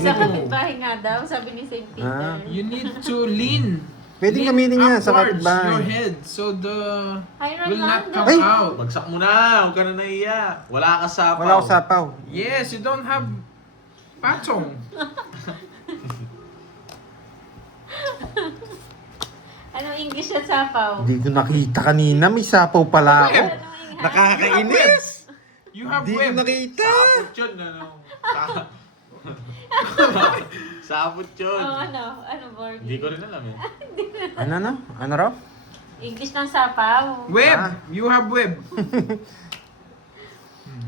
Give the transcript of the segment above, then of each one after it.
Sa kapitbahay nga daw, sabi ni St. Peter. You need to lean. Pwedeng Lean gamitin niya sa upwards kapitbahay. your head so the Hi, will not Rolando. come Ay! out. Bagsak mo na, huwag ka na naiya. Wala ka sapaw. Wala ko sapaw. Yes, you don't have patong. Anong English at sapaw? Hindi ko nakita kanina. May sapaw pala ako. Web. Anong English? Nakakainis. You have Hindi ko web. nakita. Sapot yun, ano? Sapot yun. Oh, ano, board? Hindi ko rin alam eh. Ano? Ano raw? English ng sapaw. Web. Ah. You have web.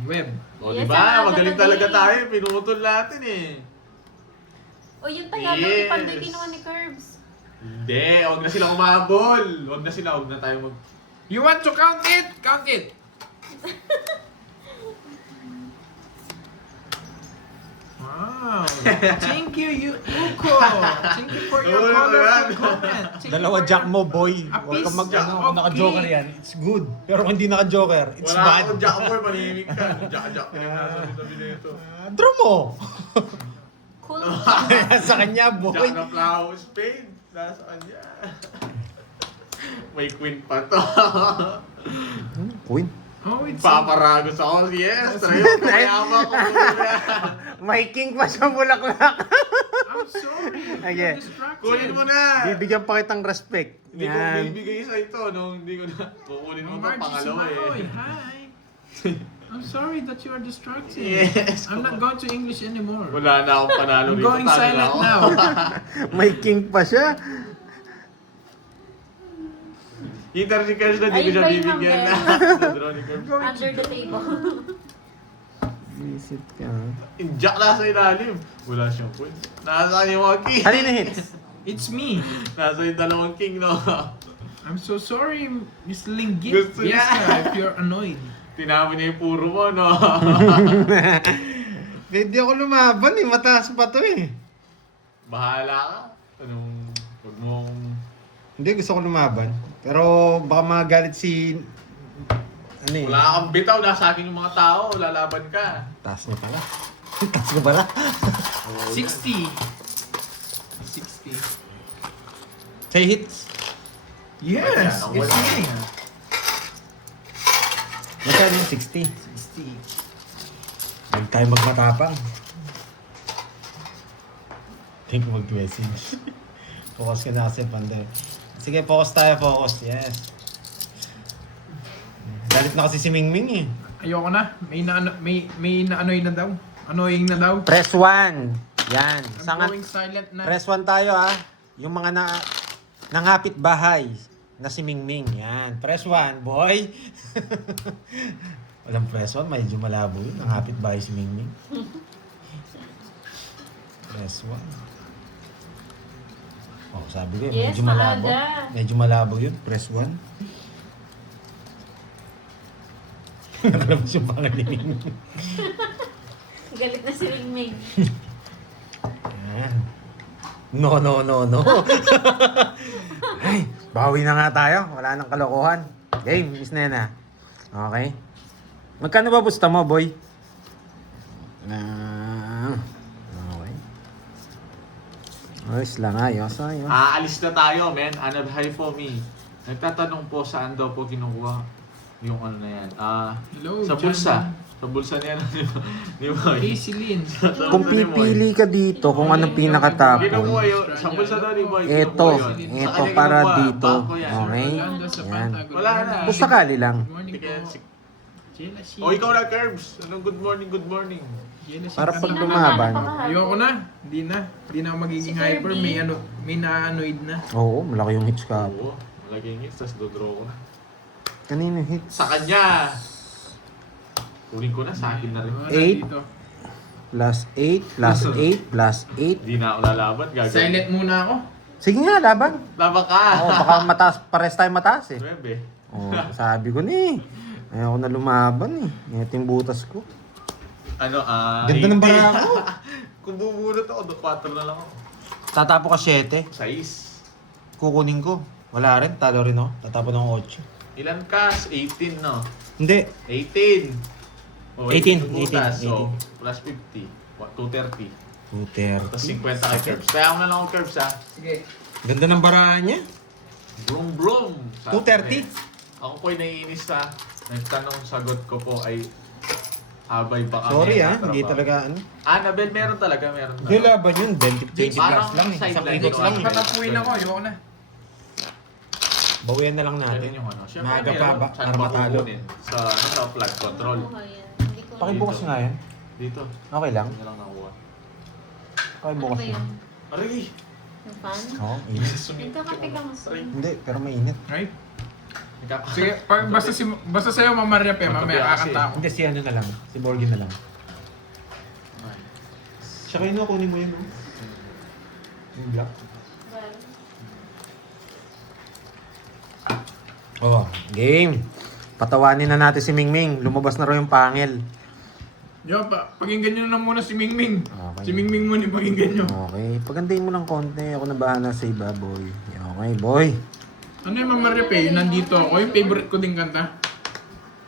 Web. O, Yes, diba? ang Magaling aga talaga today. tayo. Pinutol natin eh. O yung Tagalog, Yes. ipandoy kinuha ni Curbs. Hindi, huwag na sila umabol. Huwag na tayo mag... You want to count it? Count it. Wow. Thank you, Uko. Thank you for your Uy, colorful yan. comment. Thank you Dalawa for jack your- mo, boy. A Huwag piece kang mag jack ano, of kung naka-joker king. yan. It's good. Pero kung hindi naka-joker, it's Wala bad. akong jack boy, manimik ka. Jack na yung nasa tabi na ito. Draw mo. Cool. Sa kanya, boy. Jack na flower spade. Nasa kanya. May queen pa to. Queen. Oh, it's Paparagos ako. Yes, try mo. Mayama ko muna. May king pa sa bulaklak. I'm sorry. Okay. You're distracted. Kunin mo na. Bibigyan pa kitang respect. Hindi ko Yan. bibigay sa ito. No? Hindi ko na. Kukunin mo ito Margie pangalawa Simahoy, eh. hi. I'm sorry that you are distracted. Yes. I'm not going to English anymore. Wala na akong panalo I'm rito. going Talo silent ako. now. May king pa siya. Kita si Kers na di ko Ayun siya ba yung bibigyan na. number? Draw ni Kers. Under the table. Visit ka. Jack nasa ilalim. Wala siyang queen. Nasa yung mga king. Halina hits. It's me. Nasa yung dalawang king, no? I'm so sorry, Miss Linggit. Gusto Yes, niya. if you're annoyed. Tinama niya yung puro mo, no? Pwede ako lumaban eh. Mataas pa to eh. Bahala ka. Huwag mong... Hindi, gusto ko lumaban. Pero baka magalit si... Ano eh. Wala kang bitaw. Nasa akin yung mga tao. Lalaban ka. Taas niya pala. Taas niya pala. 60. 60. Say hits. Yes, Wala. it's me. Magkano yung 60? 60. Huwag tayo magmatapang. Think mag-message. Focus ka na kasi, Pander. Sige, focus tayo, focus. Yes. Galit na kasi si Mingming eh. Ayoko na. May na-annoy na daw. Annoying na daw. Press 1. Yan. I'm going silent na. Press 1 tayo ah. Yung mga nangapit bahay na si Mingming. Yan. Press 1, boy. Walang press 1. Medyo malabo yun. Nangapit bahay si Mingming. Press 1. Oh, sabi ko yun. Yes, Medyo malabo. maaga. Medyo malabo yun. Press 1. Nakalabas yung pangaling. Galit na si Ringming. Yan. No. Ay, bawi na nga tayo. Wala nang kalokohan. Game, Miss Nena. Okay. Magkano ba busta mo, boy? Okay. Ayos lang, ayos. Aalis na tayo, men. Anabhay po me. Nagtatanong po saan daw po kinukuha yung ano na yan. Hello, Sa John. bulsa. Sa bulsa niya di ba? Hey, Celine. Kung pipili ka dito kung anong pinakatapon, Kinukuha yun. Sa bulsa daw ni Boy. eto, kinukuha yun. Sa eto kanya para kinukuha. dito. Bangko yan. Okay? Rolando sa Yan. Pantagol. Wala na. Kung sakali lang. Good morning Kaya po. si- Jella Shi. O ikaw na, Curbs. Anong good morning, good morning. Jella Shi. Para pag Sino lumaban. nanalo pa Ayoko na. Hindi na. Hindi na ako magiging Si hyper. Kirby. May na-annoyed na. Oo, malaki yung hits ka. Oo. Malagay yung hits, tapos dodraw ko na. Kanino hits? Sa kanya. Kunin ko na, sa akin na rin. Wala 8. dito. Plus 8, plus 8, plus 8. Hindi na ako lalaban. Gagawin. Silent muna ako. Sige nga, laban. Laban ka. Oo, baka mataas, pares tayo mataas eh. 9. Oo, sabi ko ni. Ayaw ko na lumaban eh. Ito yung butas ko. Ano, Ganda ng 80. bara ko. Kung bubunot ako, 4 na lang ako. Tatapo ka 7. 6. Kukunin ko. Wala rin, talo rin ako. Tatapo ng 8. Ilan cash? 18, no? Hindi. 18. Oh, 18, yung butas, 18. So, plus 50. 230. Tapos 230. 50 kay Curbs. Kaya ako na lang ako Curbs ha. Sige. Ganda ng baraan niya. Brum brum. 230. Ako po'y naiinis ha. Nagtanong sagot ko po ay abay ba kami? Sorry na hindi trabaho? talaga ano. Annabelle, meron talaga. Hindi laban yun, 20 plus Parang lang eh. Isang sideline ikot yun, lang eh. Patapuin ako, ayoko na. Bawian na lang Natin natin. yung ano. Siyempre, Maaga pa meron. ba? Saan Para ba matalo. kukunin? Sa flag control. Makuha yan. Hindi ko Pakibukas nga yan. Dito. Okay lang. Hindi lang nakuha. Ano Pakibukas ba nga. yun? Aray! Yung fan? Oo, init. Nagkakape ka mas. Aray. Hindi, pero mainit. Right? Nagkaka- Sige, basta sa'yo mamarya pa, mamaya Kasi- kakanta ako. Hindi, si ano na lang. Si Borgin na lang. Ay. Siya kayo kunin mo yun, no? Yung black. Oh, game. Patawanin na natin si Mingming. Lumabas na raw yung pangil. Yo, pakinggan nyo na lang muna si Mingming. Okay. Si Mingming muna yung pakinggan nyo. Okay, pagandahin mo ng konti. Ako na bahala sa iba, boy. Okay, boy. Ano yung mamarya pa, nandito ako. Yung favorite ko din kanta.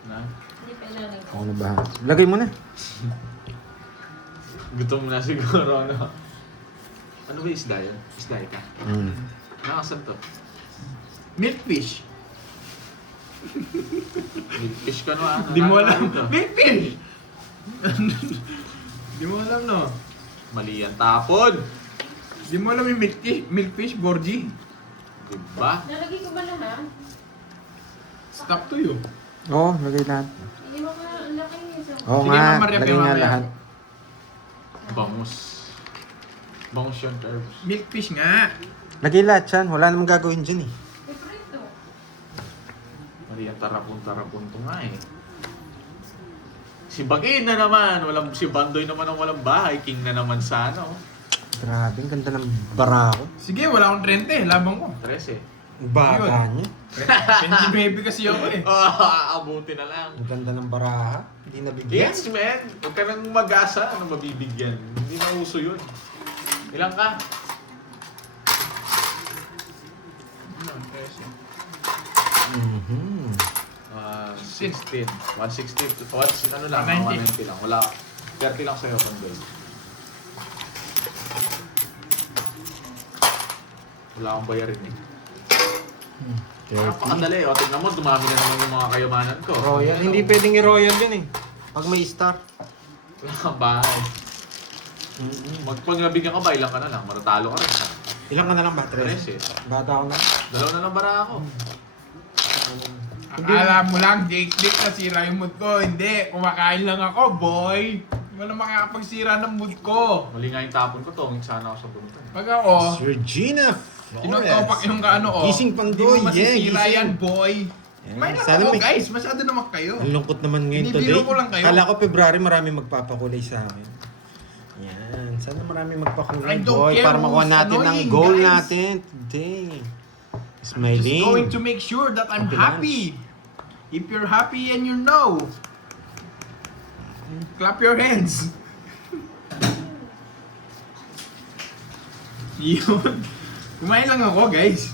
Na? Hindi pa ilalim. Ako na bahala. Lagay mo na. Gutom na siguro, ano? Ano ba isda yun? Isda ka? Nakasan to? Milkfish. Fish ka no, ano? Di mo alam. Ano to? Milkfish! Di mo alam, no? Mali yan tapon! Di mo alam yung milkfish, Borgie. Diba? Nalagay ko ba lahat? Stop to you. Oo, lagay lahat. Hindi mo ka ang laki niya. Oo Sige, nga, Ma'am Maria, lagay nga mamaya. lahat. Bangus. Bangus yun, Curbs. Milkfish nga. Lagay lahat yan. Wala namang gagawin dyan eh. Favorito. Mali yan, tarapon-tarapon to nga eh. Si Bagay na naman, si Bandoy naman ang walang bahay, king na naman sa ano. Grabe, ang ganda ng barako. Sige, wala akong 30. Labang ko. 13. Baga niya. 29 kasi ako eh. Abuti na lang. Ang ganda ng baraha. Hindi nabigyan. Yes, man! Huwag ka nang mag-asa, ano mabibigyan. Hindi na uso yun. Ilang ka? 16. 160. Ano lang, 190. 190 lang. Wala. 30 lang sa'yo, Bandoy. Wala akong bayarin eh. Napakadali. O, tignan mo, dumami na naman yung mga kayamanan ko. Royal. Hindi pwedeng i-royal yun eh. Pag may star. Wala kang bahay. Pag nabigyan ka ba, ilang ka na lang. Matatalo ka rin. Ilang ka na lang ba? 13. Bata ako na. Dalaw na lang bara ako. Akala mo lang, Jake, nasira yung mood ko. Hindi, kumakain lang ako, boy. Wala makakapagsira ng mood ko. Mali nga yung tapon ko, tungit sana ako sa buntan. Pag ako, Regina tinutopak yung kaano ko. Gising pang Hindi doy, mo masisira gising. yan, boy. Yan, May lang sana ako, may- guys. Masyado naman kayo. Ang lungkot naman ngayon Binibiro today. ko lang kayo. Kala ko February marami magpapakulay sa amin. Yan. Sana marami magpakulay, I don't boy. care Para makuha who's natin ang annoying, goal guys. natin today. Just Smiling. going to make sure that I'm Okay, happy. If you're happy and you know, clap your hands. Yun. Kumain lang ako, guys.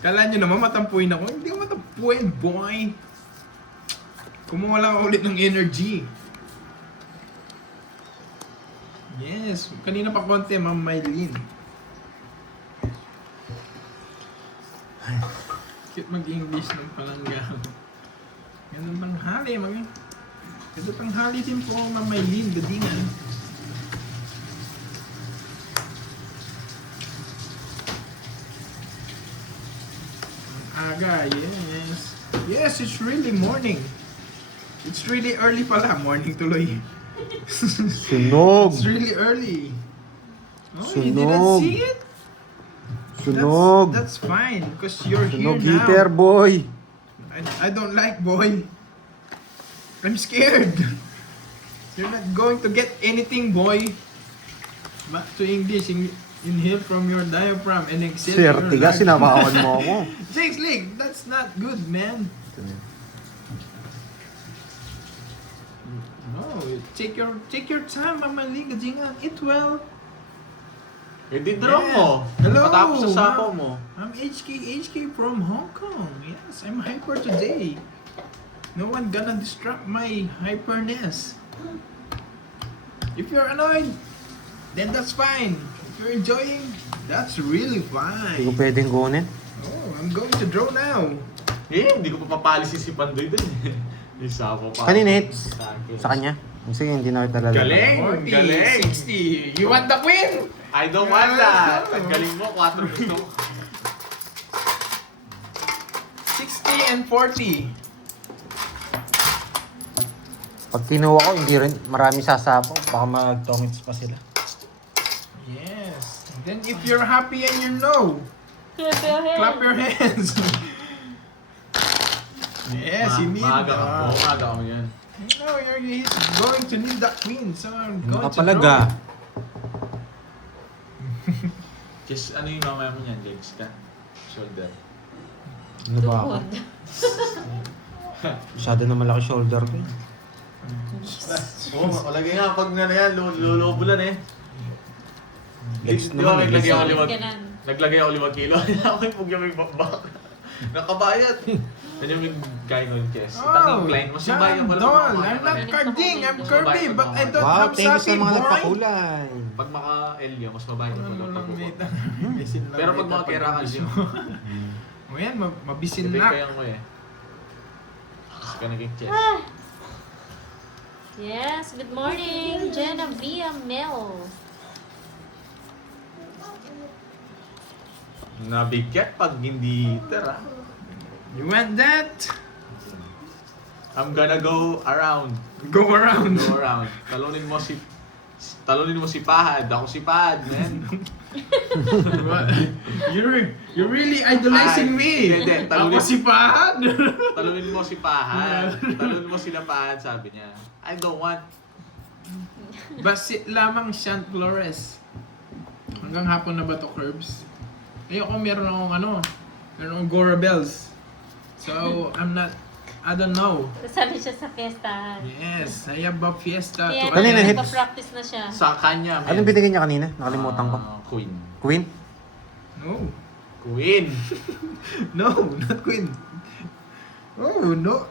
Kala nyo naman matampuin ako. Hindi ako matampuin, boy. Kumuha lang ako ulit ng energy. Yes. Kanina pa konti, Ma'am Mylene. Cute mag-English ng palangga. Ganun tanghali, Ganda tanghali din po, Ma'am Mylene, gadingan. Ang aga, yes. Yes, it's really morning. It's really early pala, morning tuloy. Sunog. It's really early. Oh, you didn't Sunog. see it? Sunog. That's fine, because you're Sunog here heater, now. boy. I don't like, boy. I'm scared. You're not going to get anything, boy. Back to English. Inhale from your diaphragm and exhale Swerte your ka, large- sinamakan mo ako. Jake's leg, that's not good, man. No, take your time, Mama Lee. Gajingan. Eat well. Hindi draw Yes. mo. Hello, Patapos sa sapo ma'am. mo. I'm HK from Hong Kong. Yes, I'm hyper today. No one gonna disrupt my hyperness. If you're annoyed, then that's fine. If you're enjoying, that's really Hindi ko fine. pwedeng kunin. Oh, I'm going to draw now. Hindi ko pa papalisin si Pandoy dun. Isa po pa. Kanina hits. Sa kanya. Sige, hindi na kita lalaro. Galing! 40, Galing! 60. You want the queen? I don't want that! Ang galing mo, 4 gusto ko. 60 and 40. Pag kinuha ko, hindi rin marami sasapaw. Baka mag-tongits pa sila. Yes. Then if you're happy and you know, Clap your hands. clap your hands. Yes, you need Maaga ka po, that. maaga ka yan. You know, he's going to need that queen, so I'm going to Nakapalaga. draw. Just ano yung mamaya mo niyan, legs ka? Shoulder. Ano ba ako? Tuhod. Masyado na malaki shoulder ko. Oo, kalagay nga pag na yan, lulubulan eh. Legs Di ba naman. naglagay ako Solid limag, ka nan. naglagay ako 5 kilo. Ako yung pag yung bakbak. Nakabayad. Yan yung gay ko yung chest. Itang incline, mas John mabayad pala. Doll, I'm not carding, I'm curvy, but I don't Wow, have thank you sa sassy, mga boy. nagpakulay. Pag maka-L yun, mas mabayad pala pag Lalita. bubok. Bisin lang Pero pag dito mga kera ka bisin gym, mo. O yan, mabisin ibig na. kaya mo eh. Mas ka naging chest. Yes, good morning, Genevieve Mel. Nabigat pag hindi tara. You want that? I'm gonna go around. Go around. Go around. Talunin mo si Pahad. Ako si Pahad, man. You're really idolizing me. Hindi, Ako si Pahad. Talunin mo si Pahad. Talunin mo sila Pahad, sabi niya. I don't want. Basit lamang Sean Flores. Hanggang hapon na ba to, Curbs? Ayoko, meron akong Gora Bells. So, I don't know. Kasali siya sa fiestahan. Yes, I have a fiesta Kaya to Kanina attend. hits. nagpa-practice na siya. Sa kanya, man. Anong binigay niya kanina? Nakalimutan ko. Queen. Queen? No. Queen. No, not Queen. Oh, no.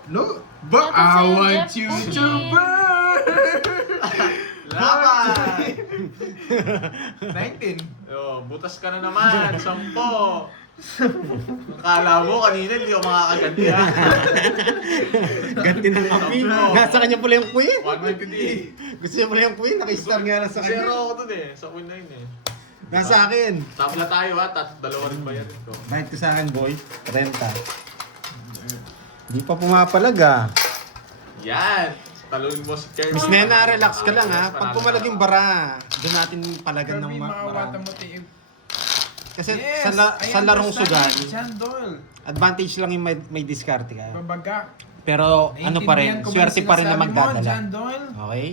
But Dapat I sa'yo, want Jeff you Boogie. to burn. Laban! 19. Oh, butas ka na naman. 10. Akala mo kanina hindi ako makakaganti ha. Ganti ng api. Sampo. Nasa kanya pala yung queen. 150. Gusto niya pala yung queen. Naka-star nga lang sa Zero kanya. ako dun eh. Sa Queen na yun eh. Nasa akin. Tabla tayo ha. Dalawa rin ba yan ito? Bayad ko sa akin, boy. Renta. Di pa pumapalaga. Yan! Talunin mo si Kirby. Miss Nena, relax ka lang ha. Pag pumalag yung bara, doon natin palagan ng Kirby, makawata marami. mo tayo. Kasi Yes, I sa larong understand. sugan, John Doyle. advantage lang yung may diskarte ka. Babaga. Pero ano pa rin, Naiintindihan ko ba swerte yung pa rin na sinasabi mo, magdadala. John Doyle? Okay?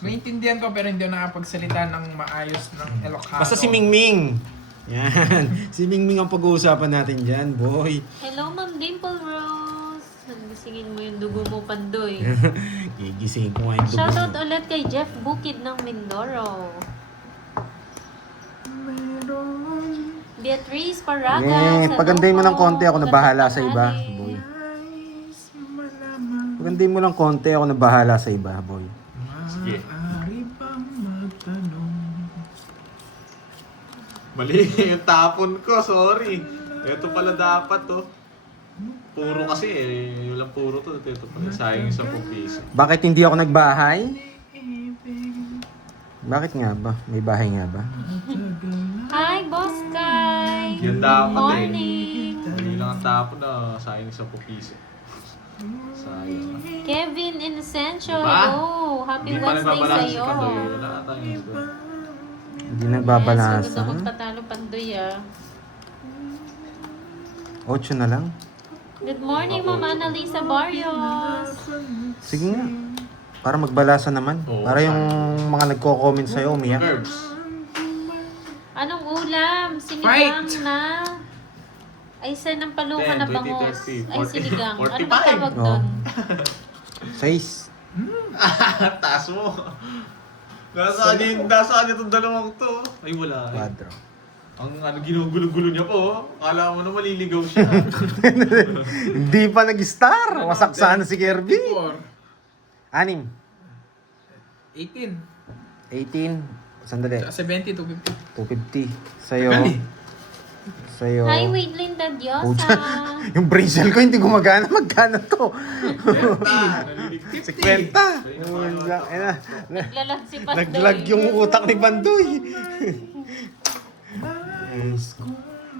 Maintindihan ko pero hindi ako nakapagsalita ng maayos ng Ilocano. Basta si Mingming. Yan. Si Mingming ang pag-uusapan natin dyan, boy. Hello, Ma'am Dimple Rose. Gisingin mo yung dugo mo, Pandoy. Gigisingin ko nga yung dugo. Shoutout ulit kay Jeff Bukid ng Mindoro. Beatrice Paraga. Yeah, pagandahin mo ng konti, ako na bahala sa iba, tanghali. boy. Pagandahin mo lang konti, ako na bahala sa iba, boy. Sige. Maaari bang magtanong? Mali yung tapon ko, sorry. Ito pala dapat to. Puro kasi eh. Walang puro to. Ito pala sayang yung 10 piso. Bakit hindi ako nagbahay? Bakit nga ba? May bahay nga ba? Hi, Boss Kai. Yan Good dapat eh. morning. Mali lang ang tapon na sayang yung 10 piso. Sayang. Kevin Inocencio. Diba? Hello. Happy Hindi pa Wednesday nagbabalance si sa'yo. Pandoy. Wala ka tayong gusto. Hindi Yes, nagbabalasa. huwag na magpatalo, Pandoy ah. 8 na lang. Good morning, Ma'am Annalisa Barrios. Sige nga. Para magbalasa naman. Oo, Para yung mga nagko-comment sa'yo umiyak. Curbs. Anong ulam? Sinigang Fight! na? Ay, sa ng paluka 10, na 20, bangos. 30, Ay, sinigang. Ano 45. ba tawag Oo. doon? 6. Taas mo. Nasa kanya itong dalawang to. Ay wala. Ay. Quadro. Ang ginugulo-gulo niya po. Akala mo na maliligaw siya. Hindi pa nag-star. Wasak sana si Kirby. 4. 6. 18. 18. Sandali. Sa 70, 250. 250. Sa'yo. Gali. Sa'yo. Hi, wait, Linda Diosa. Pucha. Yung brain cell ko hindi gumagana. Magkano to? 50. Naglalag si Pandoy. Naglag yung utak ni Pandoy.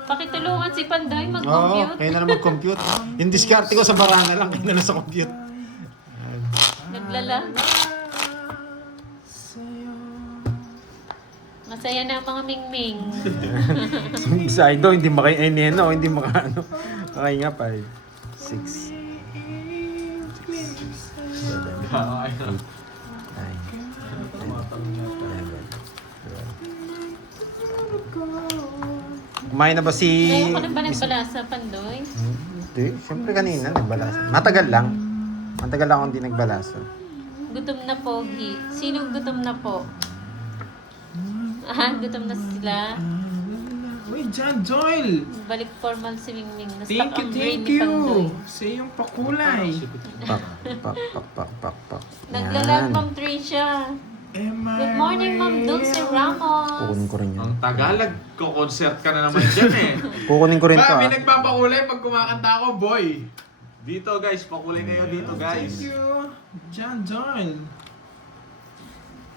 Pakitulungan si Pandoy Oo, mag-compute. kayo na lang mag-compute. Yung diskarte ko sa barana lang, kayo na lang sa compute. Naglalag. Masaya na ang mga mingming. Sa Ido, hindi maka-ano, hindi maka-ano. Okay nga, 5, 6, 7, 8, 9, 10, 11, 12. Kumain na ba si... Ngayon ko na ba nagbalasa, Pandoy? Hindi, syempre kanina nagbalasa. Matagal lang. Matagal lang akong hindi nagbalasa. Gutom na pogi. Sinong gutom na po? Ah, gutom na sila. Uy, John Doyle! Balik formal si Mingming. Na-stuck Thank you, ang brain thank ni Pandoy. you! Sa iyong pakulay. Pak, pak, pak, pak, pak, pak. Naglalag, Yan. Ma'am Tricia. Am I Good morning, Ma'am Dulce Ramos. Kukunin ko rin yan. Ang Tagalog, ko-concert ka na naman dyan eh. Kukunin ko rin to, Ba, may ah. nagpapakulay pag kumakanta ako, boy! Dito guys, pakulay kayo dito guys. Thank you, John Doyle.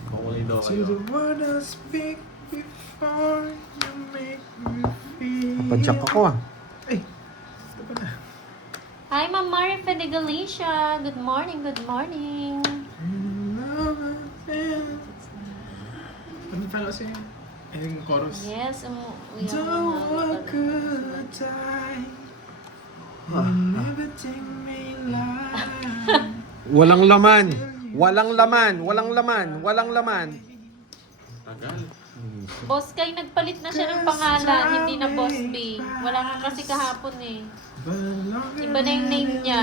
Pakulay daw To kayo. the word I speak before you make me feel. Napadyak ako, ah. Ay, ito pa na. Hi, Ma'am Marifa de Galicia. Good morning, good morning. Ano pala kasi? Ay, yung chorus. Yes, we Don't walk good die. Never take me life. Walang laman. Walang laman. Walang laman. Walang laman. Tagalog. Boss Kai, nagpalit na siya ng pangalan, hindi na Boss B. Wala nga kasi kahapon eh. Iba na yung name niya.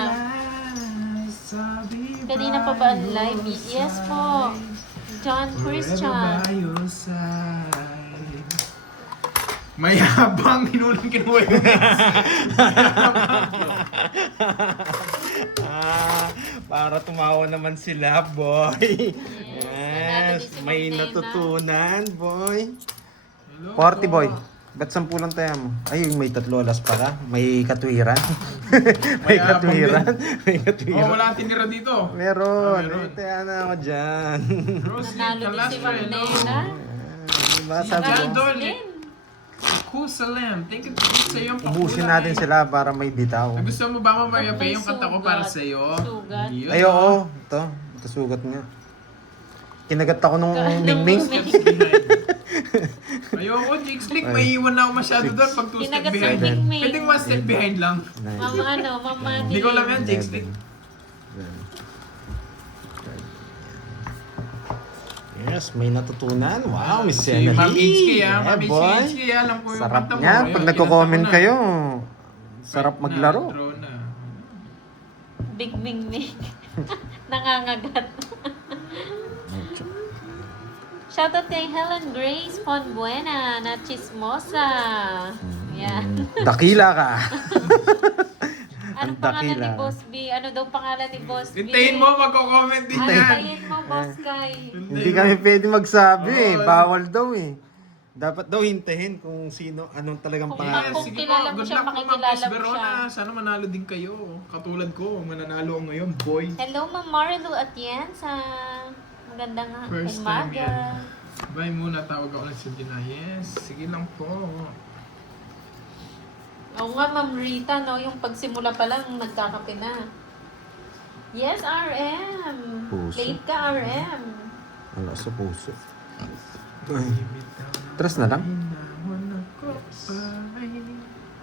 Kanina pa ba ang live? Yes po. John Christian. Mayabang, hinunang kinuha yung Para tumawa naman sila, boy. Yes. May natutunan, boy. Hello 40, boy. po. Ba't 10 lang tayo mo? Ay, may 3 alas pala. May katwiran. may Mayabang katwiran. may Oh, katwiran. wala kang tinira dito. Meron. Meron. Taya na ako dyan. Rosie Nanalo din si Calastre, hello. Marlena. Diba, sabi John ko, Doyle. Din. Kusalam. Thank you sa iyong pakulay. ubusin natin sila para may bitaw. Gusto mo ba Maria Pa May yung kanta ko para sa iyo? Sugat. Yun. Ay, oo. Ito sugat nga. Kinagat ako nung mingming. Steps behind. Ayoko, Jigs League. May iwan na ako masyado doon pag 2 step Kinagat sa behind. Mingming. Pwedeng 1 step behind lang. Mama ano, Mama Hindi ko alam yan, Jigs 11. League. Yes, may natutunan. Wow, Miss Si Senna Ma'am Lee. HK Yeah, Ma'am boy. HK alam ko yung Sarap kanta mo. niya. Ayun, Pag kinanta nagko-comment ko na. kayo, sarap maglaro. Draw na. Big Mingming. Nangangagat. Shoutout kay Helen Grace Ponbuena na chismosa. Yan. Dakila ka. Anong Ang pangalan ni dakila. Boss B? Ano daw pangalan ni Boss B? Hintayin mo, magko-comment din yan. Antayin mo, Boss Kai. Hindi kami pwede magsabi eh. Oo. Bawal daw eh. Dapat daw hintahin kung sino, anong talagang Kung pangalan. Kung kilala mo Good siya, luck po, Ma'am makikilala Tess mo Verona. siya. Sana manalo din kayo. Katulad ko, mananalo ako ngayon, boy. Hello, Ma'am Marilu Atienza. Magandang First time umaga. yan. Bye muna, tawag ako lang sa Gina. Yes, sige lang po. Oo nga, Ma'am Rita, no? Yung pagsimula pa lang, nagkakape na. Yes, RM. Puso. Late ka, RM. Wala sa puso. Ay. Tres na lang.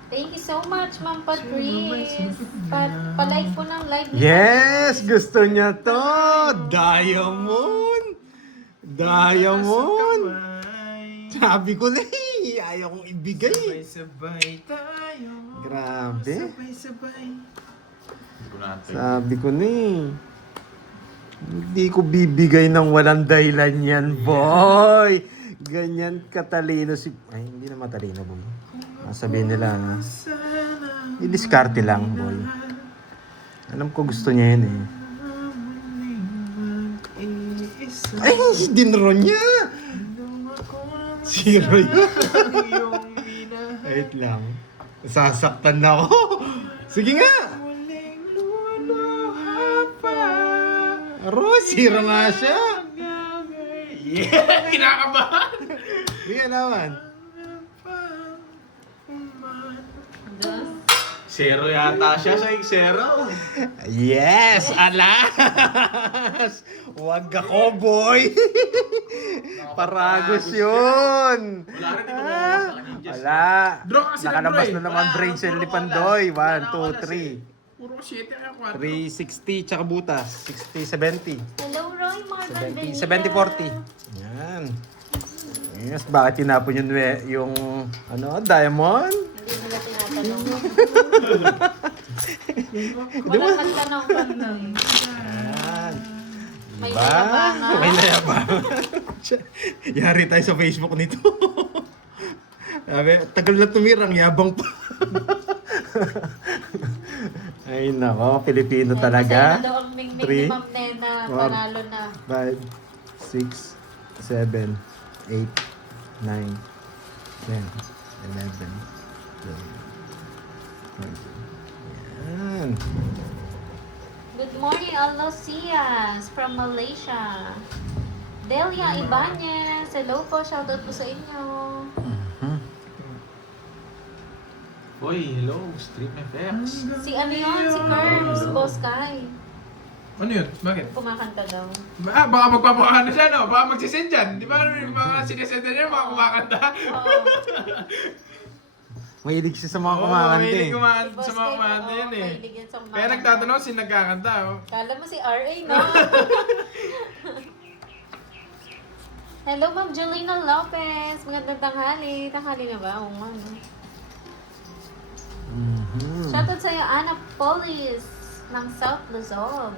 Thank you so much, Ma'am Patrice. Pa-like po ng live niyo. Yes! Gusto niya to! Diamond! Diamond! Sabi ko na eh! Ayaw kong ibigay. Sabay-sabay tayo. Grabe. Sabay-sabay. Hindi ko natin. Sabi ko na eh. Hindi ko bibigay ng walang dahilan yan, boy! Ganyan katalino si... Ay, hindi na matalino, boy. Sabihin nila na... I-discarte lang, boy. Alam ko gusto niya yun eh. Ay, dinro niya! Zero yun. Yung minahal. Wait lang. Sasaktan na ako. Sige nga. Muling luluha pa. Aroy, zero nga siya. Yeah! Kinakabahan! Sige naman. Zero yata siya sa zero. Yes! Alas! Huwag ako, boy! Paragos yun! Wala rin ito bumawas sa kanya. Wala. Draw kasi na, Nakalabas bro, na eh. naman Wala, brain cell puro ni Pandoy. walas. 1, 2, 3. Puro 7 kaya 4. 360 tsaka butas. 60, 70. Hello, Roy. Mga 70, 70, 40. Yan. Yes, bakit tinapon yung ano, diamond? Hindi nila tinatanong. Wala magtanong pa Roy. Yan. May Diba? nayabangan. May nayabangan. Yari tayo sa Facebook nito. Sabi, tagal na tumirang, yabang pa. Ay nako, Pilipino talaga. Masaya na daw ang mingming Three, ni Ma'am Nena. four, Panalo na. 5, 6, 7, 8, 9, 10, 11, 12. Yan. Good morning, Alocias from Malaysia. Delia Ibanez. Hello po. Shoutout po sa inyo. Hoy, hello, Stream FX. Si ano yun? Si Kerms. Boss Kai. Ano yun? Bakit? Kumakanta daw. Baka magpapakano siya, no? Baka magsisend dyan. Di ba yung mga sinesend niya, mga kumakanta? Oo. Mahilig siya sa mga Oo, kumakanta mahilig eh. Si kumakanta Boss sa mga Kai, kumanta oo, yan eh. mahilig yan sa mga Kaya nagtatanong sino nagkakanta, oh. Kala mo si RA, no? Hello, Ma'am Jolina Lopez. Magandang tanghali. Tanghali na ba? Oo nga, no? Mhm. Shoutout sa'yo, Ana Polis ng South Luzon.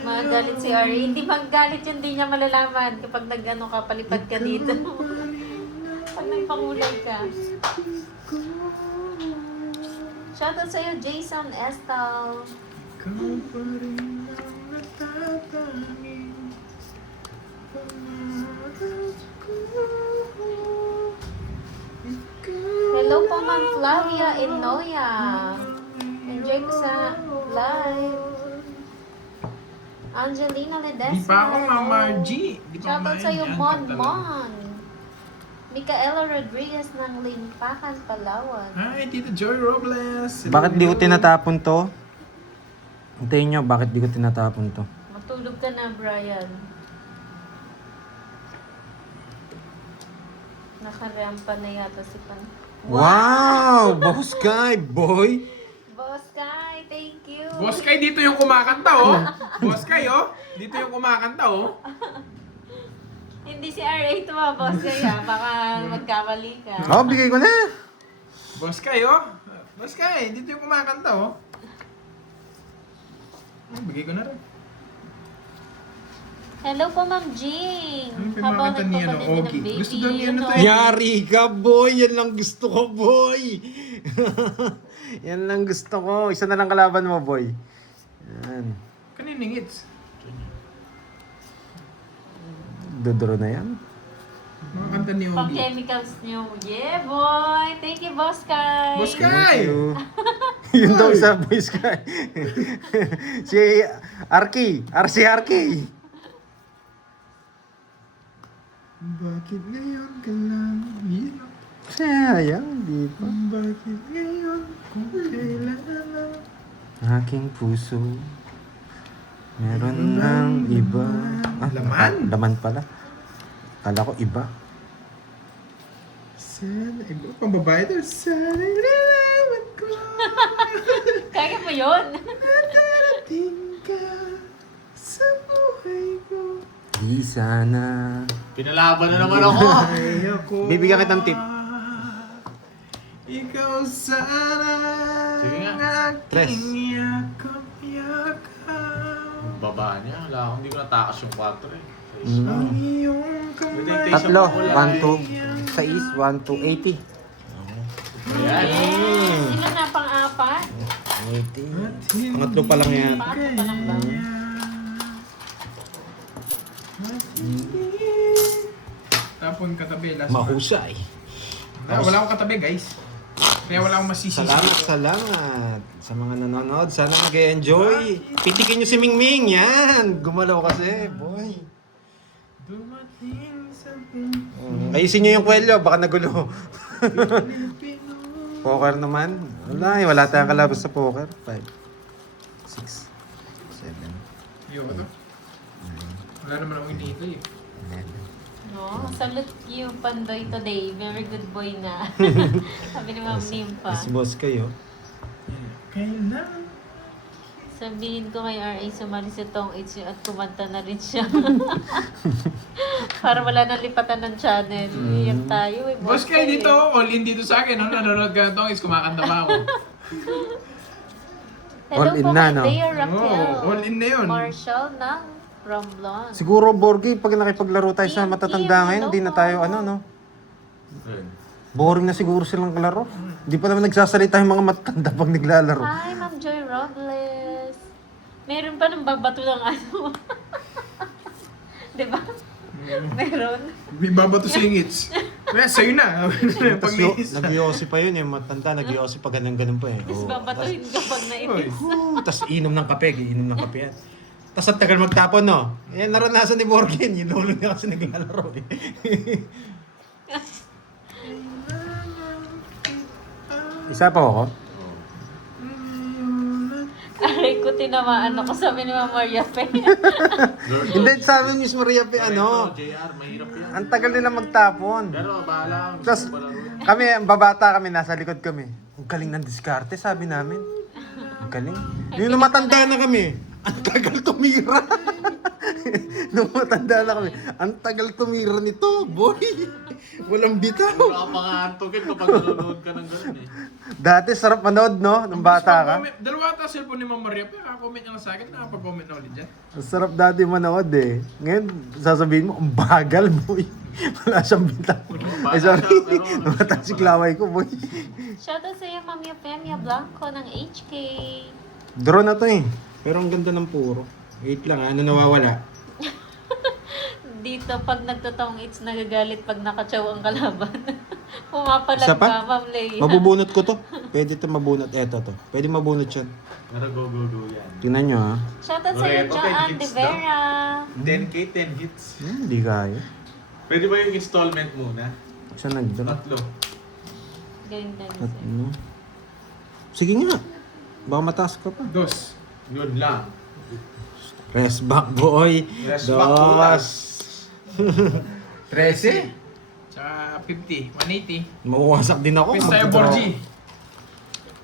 Magalit si RA. Hindi magalit yun, hindi niya malalaman kapag nag-ano ka, palipad ka dito. Pag nagpangulay ka. Shoutout sa'yo, Jason Estal. Ikaw pa rin ang natatanging pangarap ko. Hello po, Ma'am Flavia Inoya. Enjoy ko sa live. Angelina Ledesma. Di pa ako Mama G. Di pa Shoutout kumain sa'yo, yan, Mon talaga. Mon. Micaela Rodriguez ng Limpacan, Palawan. Hi, Tita Joy Robles. Bakit di ko tinatapon to? Hintayin nyo, bakit di ko tinatapon to? Matulog ka na, Brian. Nakarampa na yata si Pan. Wow! Boss guy, boy! Boss Kai, thank you. Boss Kai, dito yung kumakanta, oh. Boss Kai, oh. Dito yung kumakanta, oh. Hindi si RA ito mga boss kaya. Baka magkamali ka. Oh, bigay ko na! Boss Kai, oh. Boss Kai, dito yung kumakanta, oh. Bigay ko na rin. Hello po, Ma'am Jing. Ano pa yung Habang mga kanta niya, no? nagpapalit din ng Okay. baby. Gusto daw niya na to, ano? eh. Yari ka, boy! Yan lang gusto ko, boy! Yan lang gusto ko. Isa na lang kalaban mo, boy. Yan. Kaninong hits? Dodoro na yan. Mga kanta ni Pang Ogie. chemicals niyo. Yeah, boy. Thank you, Boss Kai. Boss Kai! Thank you. Yun daw isa, boy guy. Si Arky. RC Arky. Bakit ngayon ka lang hirap? Sayang, di pa. Bakit ngayon kung kailan lang? Aking puso. Meron ng iba. Laman? Laman pala. Kala ko iba. Sana, pang babae to. Sana nalaman ko Kaya mo yun. natarating ka sa buhay ko. Di sana. Pinalaban na naman ako. Ay ako. Bibigyan kitang tip. Ikaw sana Sige nga. Tres. aking yakap-yakap. Baba niya. Wala akong hindi ko natakas yung 4 eh. Ang iyong kamay. Tatlo. 1, 2, 6, 1, 2, 80. Ayan. Yes. Sino na pang-apat? 80. Pangatlo pa lang yan. Pangatlo pa lang ba? Tapon katabi. Last one. Mahusay. Wala akong katabi, guys. Kaya wala akong masisisi. Salamat sa mga nanonood. Sana nag-enjoy. Pitikin nyo si Mingming. Yan. Gumalaw kasi, boy. Dumating sa Ayusin nyo yung kwelyo. Baka nagulo. Poker naman. Wala tayong kalabas sa poker. 5, 6, 7, Yo, ano? Wala naman akong hinihintay eh. 11. No, salute you, Pandoy, today. Very good boy na. Sabi ni Ma'am Nimpa. Mas boss kayo. Kailan? Sabihin ko kay R.A. sumali sa Tong H at kumanta na rin siya. Para wala nang lipatan ng channel. Iyan tayo eh. Boss kayo dito, all in dito sa akin. No? Nanonood ka ng tongis, kumakanta pa ako. Hello All in po na, kay no? Dea Raquel. All in na yun. Marshall ng Romblon. Siguro, Borgie, pag nakipaglaro tayo sa matatanda ngayon, hindi na tayo, no? Boring na siguro silang kalaro. Hindi pa naman nagsasalita yung mga matatanda pag naglalaro. Hi, Ma'am Joy Robles. Meron pa ng babato ng ano. Diba? Meron. May babato singits. Kaya sa'yo na. Pag nais. Nag-yosi pa yun, yung matanda, nag-yosi pa ganun pa eh. Tapos babatuhin ka pag naitis. Tapos inom ng kape, inom ng kape yan. Tapos ang tagal magtapon, no? Yan, naranasan ni Morgan, yung lolo niya kasi naglalaro eh. Isa pa ako? Aray ko, tinamaan ako. Sabi ni Ma'am Maria Pe. Hindi, sabi ni Miss Maria P, ano? JR, mahirap yan. Ang tagal nila magtapon. Pero bahala. Tapos kami, babata kami, nasa likod kami. Ang galing ng diskarte, sabi namin. Ang galing. Yung matanda na kami, ang tagal tumira. Nung matanda na kami, ang tagal tumira nito, boy. Walang bitaw. Wala ka mga antugin kapag nanonood ka ng gano'n eh. Dati sarap manood, no? Nung bata ka. Dalawa ata cellphone ni Ma'am Maria. Pero nakakomment niya lang sa akin. Nakapag-comment na ulit dyan. Ang sarap dati manood eh. Ngayon, sasabihin mo, ang bagal, boy. Wala siyang bitaw. Ay, sorry. Namatang si klaway ko, boy. Shoutout sa iyo, Ma'am Eufemia Blanco ng HK. Draw na to eh. Pero ang ganda ng puro. Wait lang, ano nawawala? Dito, pag nagtotong it's nagagalit pag nakatsaw ang kalaban. Pumapalag Isa pa? ka, Ma'am Leia. Mabubunot ko to. Pwede to mabunot. Eto to. Pwede mabunot yan. Pero go yan. Tingnan nyo ha. Shoutout sa iyo, Loreto, 10 Joanne De hits Vera. 10k, 10 hits. Hindi kaya. Pwede ba yung installment muna? Siya nagdraw. Tatlo. Galing na At ano? Sige nga. Baka mataas ka pa. Dos. Yun lang. Rest back, boy. Rest back, butas. 13. Tsaka 50. 180. Mawasak din ako. Pins tayo, Borgie.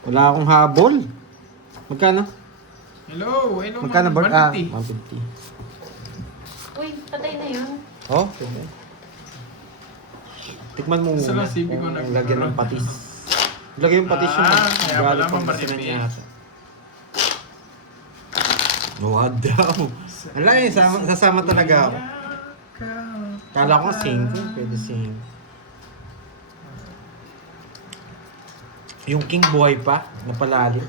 Wala akong habol. Magkano? Hello. Magkano, Bor? 150. 150. Uy, patay na yun. Oh, tikman mo Sa muna. nasibi ko Kung lagyan ng patis. Lagyan yung patis yung Kaya pala galing pang mamarimi. basinan niya ata. Wag daw. Wala eh, sasama talaga ako. Kala ko 5, pwede 5. Yung king buhay pa, napalalim.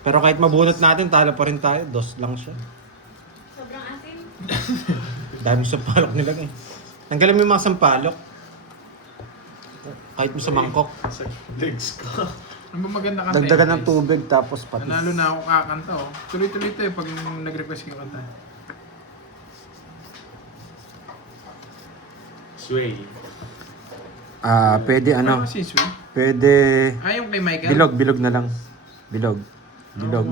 Pero kahit mabunot natin, talo pa rin tayo. 2 lang siya. Sobrang asin. Dami sampalok nilagay. Tanggalin mo yung mga sampalok. Kahit mo sa mangkok. Sa legs ko. Ano ba maganda kanta? Dagdagan ng guys? tubig tapos patis. Nanalo na ako kakanta oh. Tuloy-tuloy ito eh pag nag-request kayo kanta. Sway. Pwede ano? Ano si Sue? Pwede Yung kay Michael? bilog na lang. Bilog.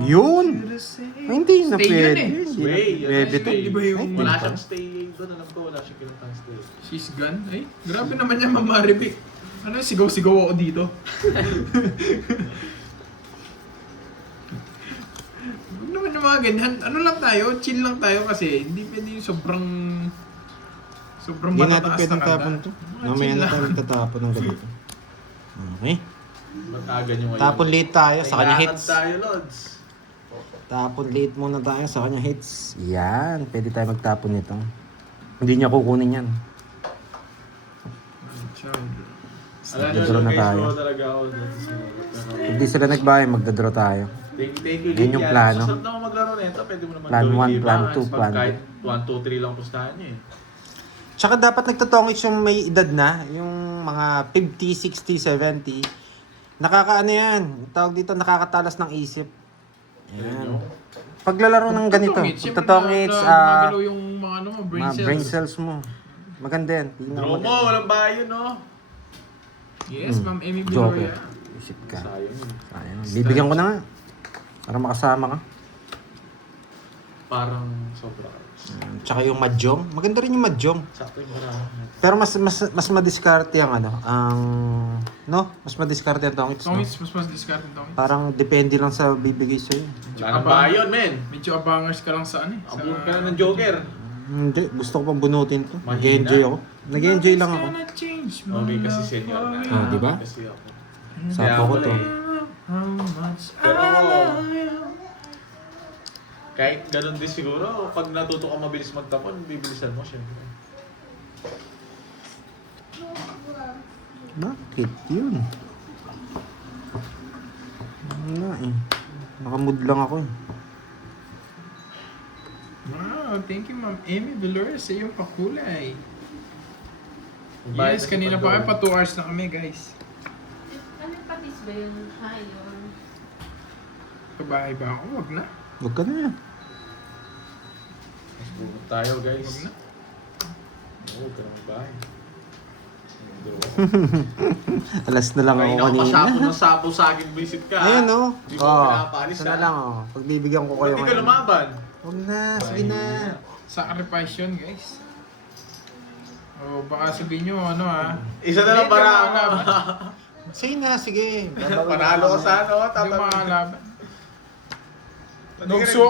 Yun! Ay, hindi na Stay yun pwede. eh. Hindi na Sway. pwede to. Di ba yung- Ay, Wala hindi siyang pa. stay doon. Alam ko wala siyang kinatang stay. She's gone? Ay, grabe naman yan, Mama Ribi. Ano, sigaw-sigaw ako dito. Huwag naman yung mga ganyan. Ano lang tayo, chill lang tayo kasi hindi pwede yung sobrang Hindi natin matataas pwedeng na kanta. tapon to. Mga Mamaya chill na lang. tayo magtatapon ng ganito. Okay. Matagan yung Tapon late tayo sa kanya hits. tayo, Lods. Tapon late muna tayo sa kanya hits. Yan. Pwede tayo magtapon nito. Hindi niya kukunin yan. Magdadraw na tayo. Talaga ako. Hindi sila nagbayad, magdadraw tayo. Thank you, Yan yung plano. Sarap na ako maglaro nito. Pwede mo naman Plan gawin 1, iba. plan 2, Pag plan kahit 1, 2, 3 lang pustahan niyo eh. Tsaka dapat nagtotongits yung may edad na, yung mga 50, 60, 70. Nakakaano yan, tawag dito, nakakatalas ng isip. Ayan. Paglalaro ng ganito, pagtotongits, Gumagalaw yung mga ano mo, brain mga cells. brain cells mo. Maganda yan. Draw mo, walang bayo, no? Yes, Ma'am Amy Joker. Viloria. Isip ka. Sayang yun. Sayang. Bibigyan ko na nga. Para makasama ka. Parang sobra. Tsaka yung mahjong. Maganda rin yung mahjong. Sakto yung marami. Pero mas madiskarte ang ano, ang no, mas madiskarte ang tongits. No? Tongits, mas discard ng tongits. Parang depende lang sa bibigay sa iyo. Wala nang bayo, men. Medyo abangers ka lang sa ano eh. Abot ka na ng Joker. Hindi, gusto ko pang bunutin to. Mahina. Nag-enjoy ako. Nag-enjoy lang ako. Okay kasi senior na. Ah, di ba? Kasi ako. Sapo ko to. How much Pero I ako, love you. kahit ganun din siguro, pag natuto ka mabilis magtapon, bibilisan mo syempre. Bakit yun? Wala eh. Nakamood lang ako eh. Wow, thank you Ma'am Amy Viloria sa iyong pakulay. Bayad Yes, na kanina sa pa Pandora. pa 2 hours na kami guys. Ano patis ba yun? Hi, or... Kabahay ba ako? Wag na. Huwag ka na. Mas bunot tayo, guys. Wag na. Oo, ganun ba? Alas na lang ako Kain ako kanina. pasapo ng sapo sa akin, visit ka. Ayun oh. Di mo pinapaalis, Isa na ha? lang oh. Pagbibigyan ko kayo Ba't di ka lumaban? Huwag na, sige na. Sacrifice yun guys. Oh, baka sabihin nyo ano ah. Isa na lang Hindi para ka ako. makalaban. Sige na, sige. Panalo ko sa ano, Hindi mo tatalo. makalaban. Nagso. Nugso.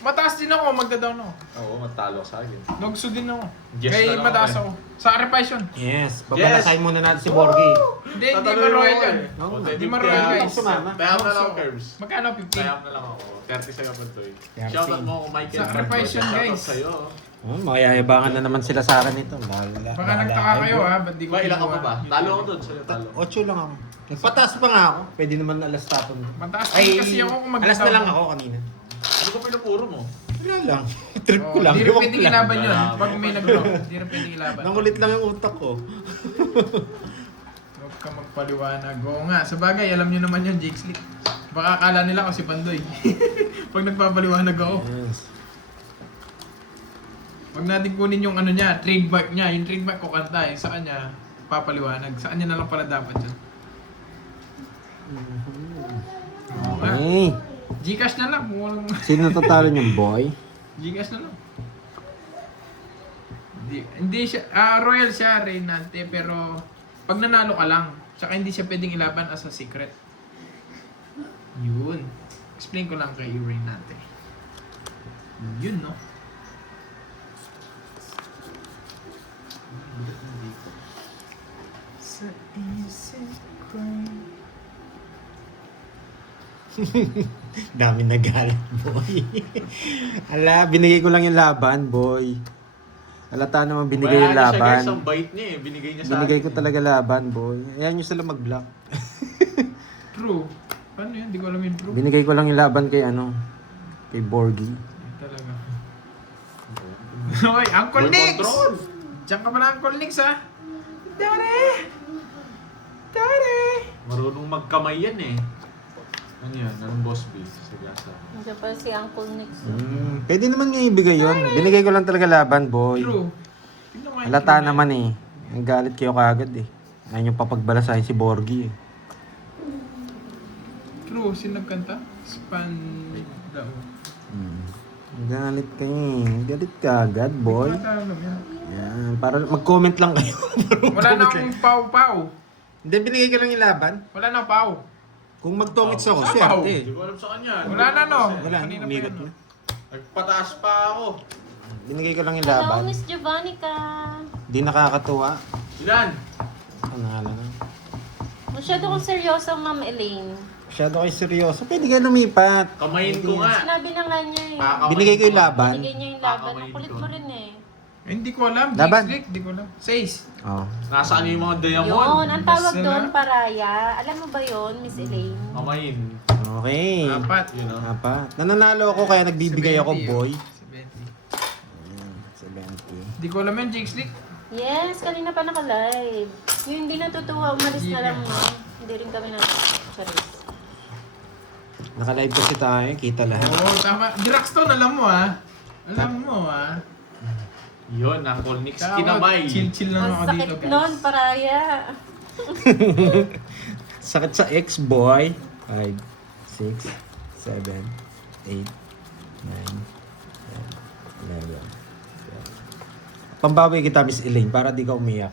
Mataas din ako, magda-down ako. Oo, matalo sa akin. Nugso din ako. Yes Kaya na lang mataas ako. ako. Sacrifice yun. Yes, babalasahin muna natin si Borgie. Hindi, hindi ma-royal yan. Oo, Hindi ma-royal guys. Sumama. Kaya na lang, Nugso. Curbs. Magkano? Kaya 50? na lang ako. 30 sa kapantoy. 30. Shoutout mo kung Michael. Sacrifice yun, Shoutout guys. sa'yo. Oh, mayayabangan na naman sila sa akin ito. Bahala. Baka nagtaka kayo ha, ba't di ko Ba, ilan ka kinuha? pa ba? Talo ako doon sa'yo, talo. 8 lang ako. Nagpataas pa nga ako. Pwede naman alas tapon. Mataas din kasi ako kung alas na lang ako kanina. Ano ko pinapuro mo? Wala lang. Trip ko lang. Hindi rin Ewan ko pwedeng lang. ilaban yun. Wala. Pag may nag-draw, hindi rin pwedeng ilaban. Nangulit lang yung utak ko. Huwag ka magpaliwanag. Oo nga, sa bagay, alam nyo naman yung Jake Slick. Baka akala nila ako si Pandoy. Pag nagpapaliwanag ako. Yes. Huwag natin kunin yung ano niya, trademark niya. Yung trademark ko kanta, yung sa kanya, papaliwanag. Sa kanya na lang pala dapat yun. Oo nga. Okay. Gcash na lang. Kung walang... Sino natatalo niyong boy? Gcash na lang. Hindi siya, royal siya, Reynante, pero pag nanalo ka lang, tsaka hindi siya pwedeng ilaban as a secret. Yun. Explain ko lang kay Reynante. Yun, no? Sa isip ko. Dami nagalit, boy. Ala, binigay ko lang yung laban, boy. Halata naman binigay yung Wala na siya, guys. laban. Ang bait niya eh. Binigay niya sa Binigay ko akin. talaga laban, boy. Ayan nyo sila mag-block. True. Paano yun? Hindi ko alam yung true. Binigay ko lang yung laban kay ano, kay Borgie. Yun talaga. Okay, Uncle Ball Nix! control. Diyan ka pala, Uncle Nix, ha? Daddy! Daddy! Marunong magkamay yan eh. Ano yan? Anong boss B? Sa gasa. Nandiyan pa si Uncle Nix. Pwede naman nga ibigay yun. Binigay ko lang talaga laban, boy. True. Tingnan mo nga yung Halata true naman eh. Ang galit kayo kagad eh. Ayun yung papagbalasahin si Borgie eh. True, sino nagkanta? Span daw. Galit kayo eh. Galit ka agad, boy. Wala alam yan. Yan. Para mag-comment lang kayo. Wala na akong pau-pau. Hindi, binigay ko lang yung laban. Wala na pau. Kung magtongits ako, Sabaw. swerte. Hindi ko alam sa kanya. Wala na, no? Wala, Kanina pa umigot yan, na. Nagpataas pa ako. Binigay ko lang yung Hello, laban. Miss Jovannica. Di nakakatuwa. Ilan? Panalo na. Masyado kong seryoso, Ma'am Elaine. Masyado kayo seryoso. Pwede kayo lumipat. Kamayin ko nga. Sinabi na nga niya eh. Kakamayin Binigay ko yung nga. laban. Binigay niya yung laban. Kakamayin Ang kulit ko. mo rin eh. Eh, hindi ko alam. Laban. Jake Slick, hindi ko alam. Says. Oh. Nasaan yung mga diamond? Yun, ang tawag Basta doon, na. paraya. Alam mo ba yun, Miss Elaine? Kamayin. Okay. Apat. Yun know? Apat. Nananalo ako kaya nagbibigay ako, 70, boy. 70. 70. Di ko alam yun, Jake Slick. Yes, kanina pa naka-live. Yung hindi natutuwa, umalis na lang mo. Hindi rin kami Charis. Naka-live kasi tayo, kita lahat. Oo, tama. Draxton, alam mo Alam mo Yun, Uncle Nick's kinamay. Chill-chill lang Ang ako dito, sakit guys. nun, paraya. Sakit sa ex-boy. 5, 6, 7, 8, 9, 10, 11. Pambawi kita, Miss Elaine, para di ka umiyak.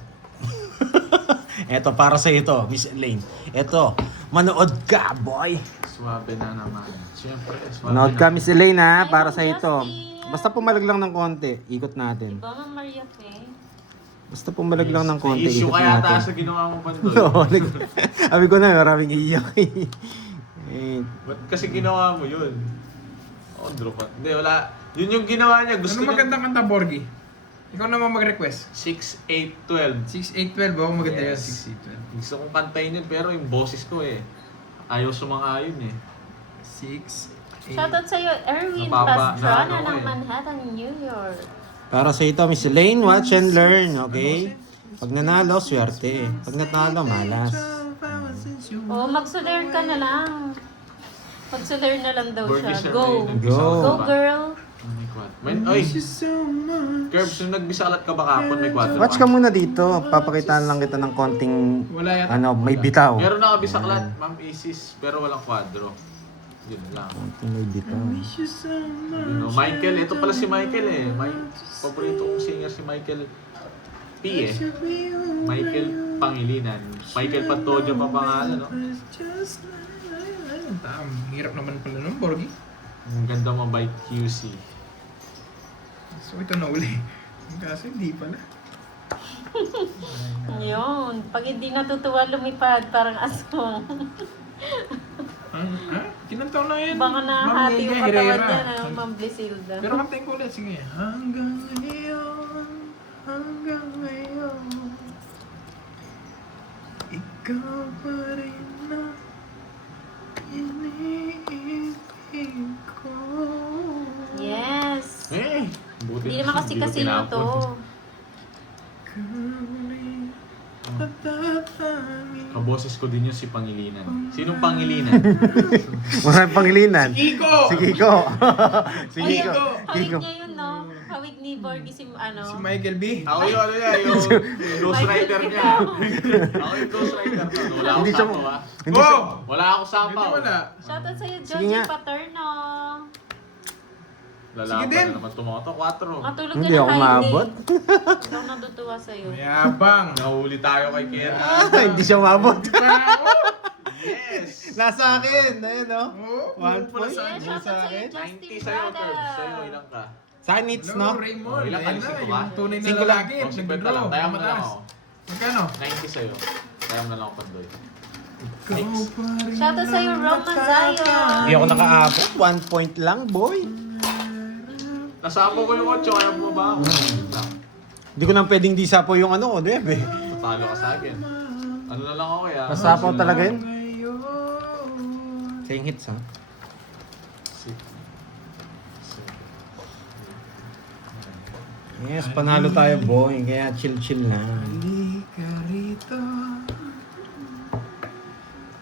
Eto, para sa ito, Miss Elaine. Eto, manood ka, boy. Swabe na naman. Siyempre, swabe Manood na. ka, Miss Elaine, ha, Ay, para sa ito. Justin. Basta pumalag lang ng konti, ikot natin. Diba, Ma'am Maria Faye? Basta pumalag lang ng konti, Issue ikot kaya natin. sa ginawa mo pa doon. Oo, sabi ko na, maraming iiyak. Ba't kasi ginawa mo yun? Oh, drop at. Hindi, wala. Yun yung ginawa niya. Gusto Ano niya. magandang kanta, Borgie? Ikaw naman mag-request. 6, 8, 12. 6-8-12, ako maganda yan. Yes. 6-8-12. Gusto kong kantayin yun, pero yung boses ko ayaw sumang-ayon 6-8. Shoutout sa'yo, Erwin Napapa- Pastrana na- ng Manhattan, New York. Para sa ito, Miss Elaine, watch and learn, okay? Pag nanalo, swerte. Pag natalo, malas. Oh, mag-solar ka na lang. Mag-solar na lang daw Burgess siya. Sherman, Go. nagbisa Go. ka Go, ba? girl. May quad. Oy, Curbs, nung nagbisalat ka ba kapon may quadro Watch ka muna dito. Papakitaan lang kita ng konting, Wala yata. may bitaw. Meron na kabisaklat, Ma'am Isis, pero walang quadro. Yun lang. Konting may bitaw. Michael, ito pala si Michael eh. Paborito kong singer si Michael P eh. Michael Pangilinan. Michael Pantoja pa pangalan, no? Hirap naman pala nun, Borgie. Ang ganda mo by QC. So ito na uli. Kasi hindi pala. Yun. Pag hindi natutuwa, lumipad. Parang asong. Kinantaw na yan. Baka nahati yung Ma'am katawan Herrera. niya na Ma'am Blisilda. Pero kantayin ko ulit. Sige. Hanggang ngayon, ikaw pa rin na iniibig ko. Yes. Eh! Buti Hindi naman kasi hindi ko kasino tinapon. to. Kami patatangin. Kaboses ko din yung si Pangilinan. Sinong Pangilinan? Maraming pangilinan. Kiko! Si Kiko. Si Ay, Kiko. hawig Kiko. niya yun, no? Hawig ni Borgie si, Si Michael B. Ako yung ano niya, yung Ghost Rider niya. Ako yung Ghost Rider niya. Wala akong Hindi siya- sapaw ah. Hindi siya, Wala akong Hindi sapaw. wala. Shoutout sa'yo, Sige Joji nga. Paterno. Lalaban Sige din. na naman tumoto. 4. Matulog Hindi ka ako na maabot. Hindi ako natutuwa sa'yo. Mayabang. Nahuli tayo kay Kerry. Hindi siya umabot. Yes! Nasa akin. Ayun, no? Oh, 1 point. Yeah, Sa shoutout sa'yo, akin. Justin 90 sa'yo, Brada. Curbs. Sa'yo, ilang ka? Sa akin, it's, Hello, no? Raymond. Ilang ka? Ayan na, 5 ba? yung tunay na Cinco lang. lalaki. O, 50 Nag-draw. lang. Tayo mo na lang Mataas. ako. Magkano? 90 sa'yo. Tayo mo na lang ako pandoy. Shoutout sa'yo, Rom Mazayo. Hindi ako nakaabot. 1 point lang, boy. Nasama ko yung 8, kaya bumaba ako. Hindi ko nang pwedeng di sapo yung ano ko, Debe. Tatalo ka sa akin. Ano na lang ako kaya? Nasapaw talaga yun. Saying hits, ha? Yes, panalo tayo, boy. Kaya chill-chill na. Halika rito.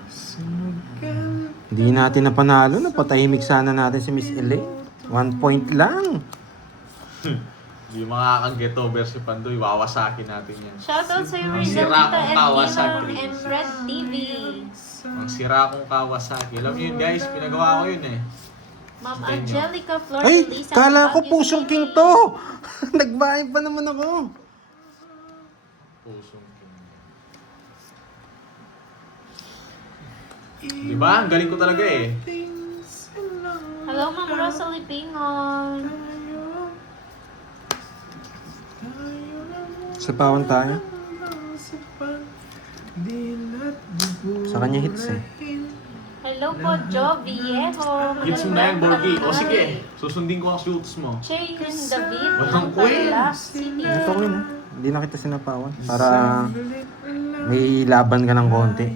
Sunog ka. Hindi natin napanalo. Napatahimik sana natin si Miss Elaine. 1 point lang. Hindi makakang-get over si Pandoy. Wawasakin natin yan. Shoutout sa'yo, Ang Rizal sira Tita kong and Kawasaki. Gilong and Red TV. Ang sira kong Kawasaki. Alam niyo yun guys, pinagawa ko yun eh. Ma'am Thank you. Angelica Flor Ay, Lisa. kala ko Baguio pusong City. king to. Nagbayad pa naman ako. Pusong king. Diba? Ang galing ko talaga eh. Hello, Ma'am Rosalie Pingon. Sapawan tayo. Sa kanya hits eh. Hello po, Joe Viejo. Hits mo na yan, Borgie. O sige, susundin ko ang shoots mo. Chayin David. Walang ng queen. Tarlac City. Ito ko yun. Hindi na kita sinapawan. Para may laban ka ng konti.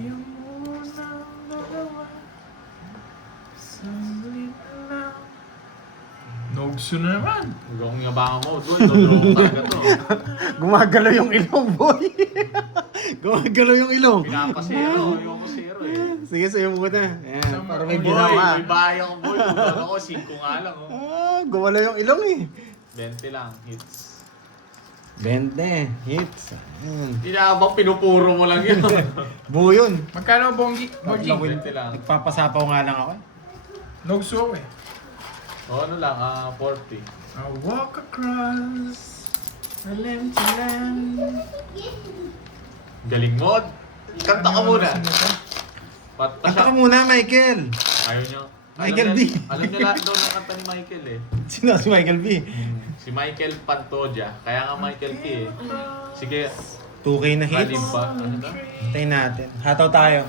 No Gusto na naman. Huwag akong yabangan mo, boy. Dodro ko talaga to. Gumagalaw yung ilong, boy. Gumagalaw yung ilong. Pinapasero. Yung ko zero eh. Sige, sa'yo muna. Ayan, para may Boy, ginawa. may bahay ako, boy. Doon ako, 5 nga lang. Oh. Gumalaw yung ilong eh. 20 lang, hits. 20 hits. Ayan. Inabang pinupuro mo lang yun. Buo yun. Magkano Bongi? Bongi? 20 lang. Nagpapasapaw nga lang ako. No so eh. O ano lang, 40. I'll walk across an empty land. Galing mo. Kanta ka muna. Kanta ka muna, Michael. Ayaw nyo. Michael Alam B. niya- Alam niya lahat daw ng kanta ni Michael eh. Sino si Michael B? Si Michael Pantoja. Kaya nga Michael P eh. Sige, 2K na hits. malim pa. Ano na? Hintayin natin. Hataw tayo.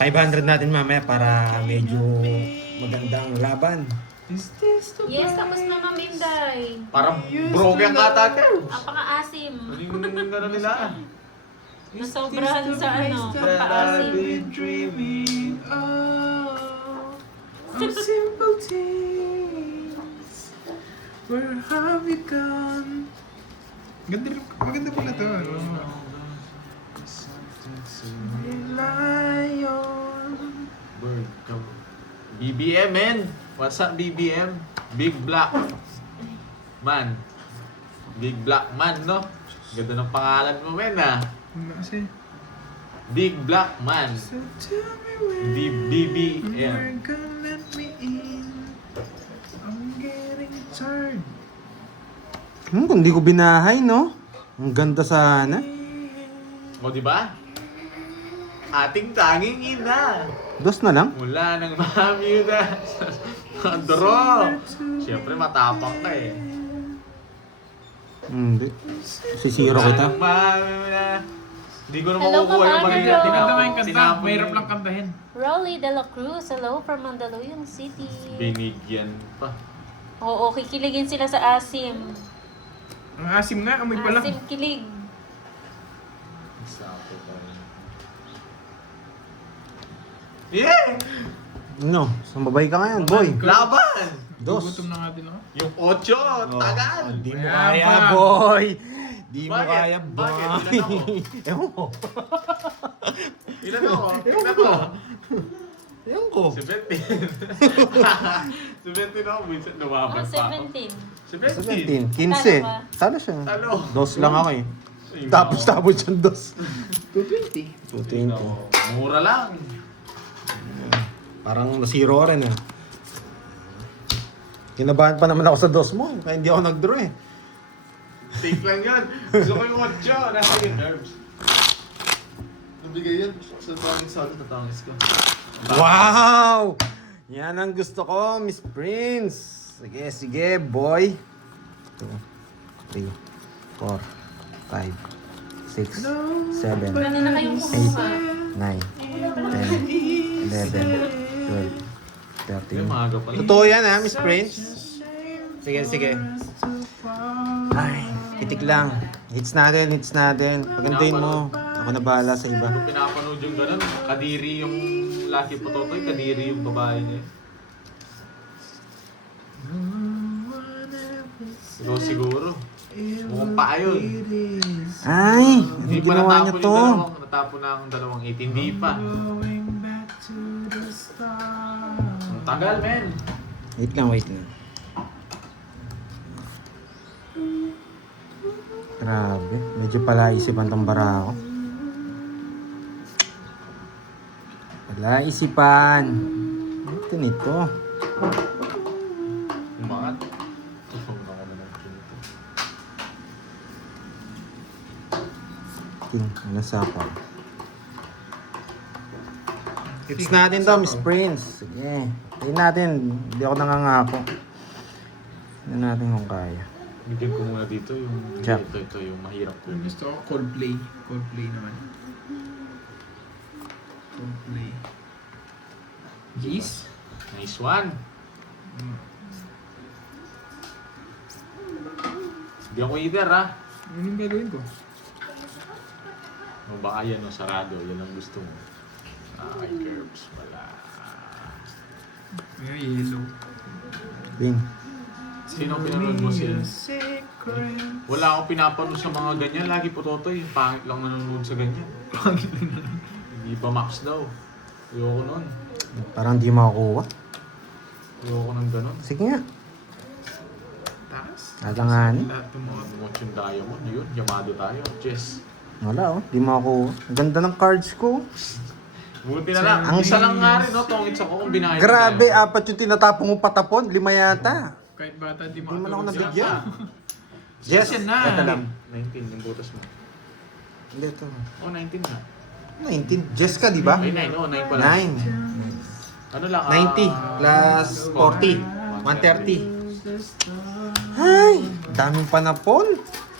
500 natin mamaya para medyo magandang laban. Is this the Yes, tapos na Ma'am Inday. Parang broken ka ata. Apaka-asim. Anong gano'n nila? Nasobrahan sa ano, pagpaasim. been dreaming of simple things. Where have you gone? Maganda pala to. Ano? Rely on. Bird, come. BBM, man. What's up, BBM? Big Black Man. Big Black Man, no? Ganda ng pangalan mo, men, ah. Ano kasi? Big Black Man. So tell me when BBM. you're gonna let me in. I'm getting tired. Kung di ko binahay, no? Ang ganda sana. O, di ba? Ating tanging ina. Dos na lang. Mula ng mami na. Dro. Siyempre, matapang ka eh. Hindi. Sisiro kita. Mula ng mami na. Hindi ko na Hello, makukuha yung Mama mali Girl. na Tinatama yung kanta. tinapon Mahirap mo lang eh. kantahin. Rolly De La Cruz, hello from Mandaluyong City. Binigyan pa. Oo, kikiligin sila sa asim. Ang asim nga, amoy pa lang. Asim kilig. Sakto pa rin. Yeah! No, sumabay ka ngayon, boy. Laban! Dos. Gugutom na nga din ako. Yung 8, tagal! Di mo Kaya kaya, pa. boy. Di mo Bakit? kaya, boy. Bakit? Ilan ako? Ewan ko. Ilan ako? Ilan ako? Ewan ko. 17. 17 ako, minsan lumabas Oh, pa ako. 17. 17. 15. Talo siya. Talo. Dos lang ako eh. Ay, Tapos siyang dos. 220. 220. Mura lang. Parang nasiro rin eh. Kinabahan pa naman ako sa dos mo. Kaya hindi ako nag-draw eh. Take lang yun. Gusto ko yung 8. Nasa yung nerves. Nabigay yun. Sa tangis sa akin, tatangis ko. Wow! Yan ang gusto ko, Miss Prince. Sige, sige, boy. 2, 3, 4, 5, 6, 7, Pwede na kayong kumuha. 9, 10, 11, 12, Yung 13. maaga pala. Totoo yan ha, Miss Prince? Sige, sige. Ay, pitik lang. Hits natin, hits natin. Pagandahin mo. Ako na bahala sa iba. Pinapanood yung ganun. Kadiri yung Lucky Pototoy, kadiri yung babae niya. Siguro. Mukhang pa yun. Ay, ano Hindi pa ginawa niya natapon to? yung dalawang, natapon na ang 2 8. Hindi pa. Going back to the start. Ang tagal, men. Wait lang, wait lang. Grabe, medyo palaisipan tong bara ako. Palaisipan. Ito nito. Umangat. Tusong ako na ng kinito. King, ano sapaw? Hits natin to, Miss Prince. Sige. Tingnan natin. Hindi ako nangangako. Tingnan natin kung kaya. Bigyan ko muna dito yung... Jack. Ito yung mahirap ko. Yung gusto ko, Coldplay. Coldplay naman. Coldplay. Jeez. Nice one. Hindi ako either, ha? Ano yung gagawin ko? O baka yan, o, sarado. Yan ang gusto mo. Ay, curves pala. Yung yellow. King. Sino pinanood mo Wala akong pinapanood sa mga ganyan. Lagi po Totoy. Pangit lang nanonood sa ganyan. Hindi pa max daw. Ayoko nun. Parang di makakuha. Ayoko ng ganun. Sige nga. Taas. Alanganin. Lahat ng mga Watch yung diamond. Yun, Yamado tayo. Chess. Wala oh, di makakuha. Ang ganda ng cards ko. Buti na lang. Ang Isa lang nga rin, no? Tongits ako kung binahin. Grabe, 4 yung tinatapong mo patapon. 5 yata. kahit bata di Di man ako makatulog siya. nabigyan. Yes, Yan na. ito lang. 19 yung butas mo. Hindi, ito. Oh, 19 nga. 19. Jess ka, di ba? Ay, 9. Oh, 9 pala. 9. Ano lang? 90 plus 40. 130. Ay, daming panapon.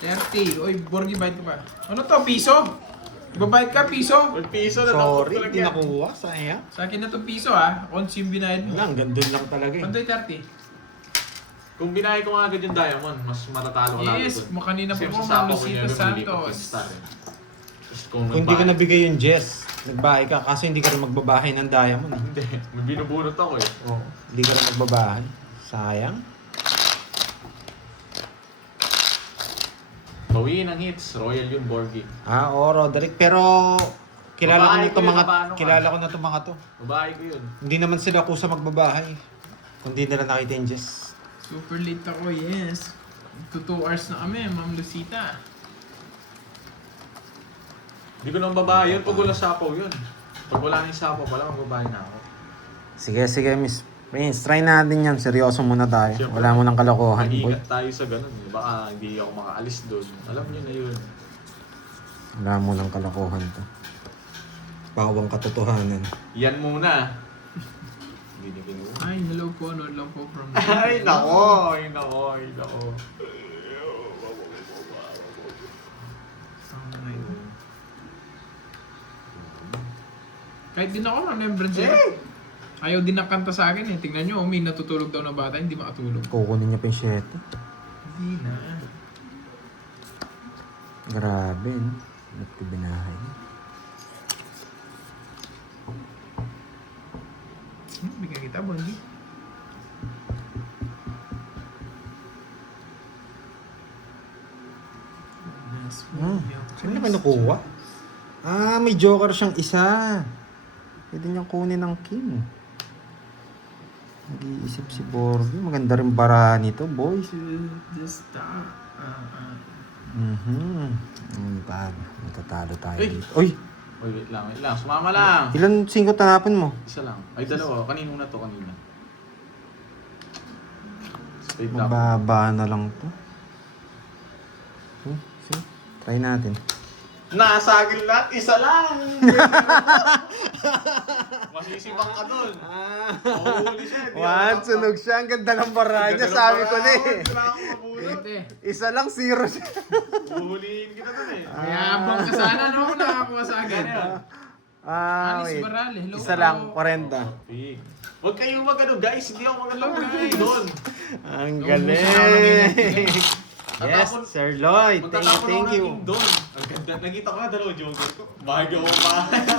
30. Oy, Borgi, bayad ka pa. Ano to, piso? Babayad ka, piso? Well, piso na Sorry, talaga. di nakuha. Sayang. Sa akin na to piso ha. Once yung binayad mo. Wala, ang gandun lang talaga eh. Pantoy 30. Kung binahin ko nga agad yung diamond, mas matatalo ko lalo Yes, dun. mo kanina Kasi po sa mo, sapo ko Lucita niya, bumili ko Santos. Star eh. Tapos kung Kung hindi ko nagbahay- nabigay yung Jess, nagbahay ka. Kaso hindi ka rin magbabahay ng diamond. Eh. Hindi, may binubunot ako eh. Oo. Hindi ka rin magbabahay. Sayang. Bawiin ang hits, Royal yun, Borgi. Oo, Roderick. Pero kilala ko Babae na ko itong yun, mga paano ka? kilala ko na itong mga to. Babae ko yun. Hindi naman sila kusa magbabahay. Kung di nila nakita yung Jess. Super late ako, yes. 2 hours na kami, Ma'am Lucita. Hindi ko naman babae yun pag wala sapaw yun. Pag wala na yung sapaw pala, magbabae na ako. Sige, Miss Prince. Try natin yan. Seryoso muna tayo. Siyempre. Wala mo ng kalokohan. Boy. Mag-ingat tayo sa ganun. Baka hindi ako makaalis doon. Alam niyo na yun. Wala mo ng kalokohan to. Bawang katotohanan. Yan muna. Hindi na kinuha. Ay, hello po, no lang po from... Ay, nako! Ay, nako! Ay, nako! Kahit din ako, remembrance siya. Ayaw din ng kanta sa akin eh. Tingnan nyo, may natutulog daw na bata, hindi makatulog. Kukunin niya pa yung 7. Hindi na. Grabe, no? Ba't ko binahay? Bigyan kita, Bongi. Saan na kinukuha? Ah, may joker siyang isa. Pwede niyang kunin ng king. Nag-iisip si Borgi. Maganda rin bara nito, boys. Just stop. Matatalo tayo Ay! dito. Uy! Uy, wait lang. Sumama lang. Ilan 5 tanapin mo? Isa lang. Ay, dalawa. Kanino na to, kanina. Straight up. Mababa na lang to. See? Try natin. Nasa akin lahat, isa lang! Masisibak ka dun. Mahuli siya. di ako Sunog siya. Ang ganda ng bara niya. Ganda ng Sabi ko na parawan. eh. Wala akong mabulot. Pwede. Isa lang, 0 siya. Uhulihin kita dun eh. Mayabang ka sana, ano ako nakakuha sa akin? Alice Wait. Baral, hello. Isa lang, 40. Pig. Huwag kayong magano guys, hindi ako magano guys. Doon. Ang galing. Yes, Sir Lloyd. Thank you. Doon. Ang ganda. Nakita ko na dalawa joker ko. Bahagi ako pa.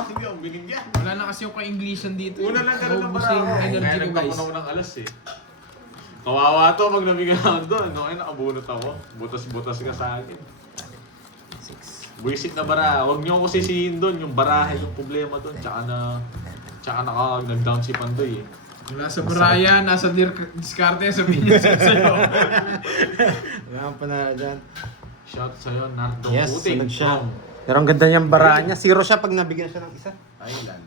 Hindi ako binigyan. Wala na kasi yung ka-Englishan dito. Una lang ganun ng Naubos bara. yung energy Kaya ko, guys. nagtapunaw ng alas eh. Kawawa to pag nabigyan ako doon. No, ay nakabunot ako. Butas-butas ka sa akin. 6. Buisit na bara. Huwag niyo ako sisihin doon. Yung barahe yung problema doon. Tsaka nag-down si Pandoy eh. Wala sa Baraya, nasa diskarte, sabihin niya sa'yo. Wala pa na dyan. Shout sa'yo, Nardo Yes, Puting. sunod siya. Pero ang ganda niyang bara niya. 0 siya pag nabigyan siya ng isa. Thailand.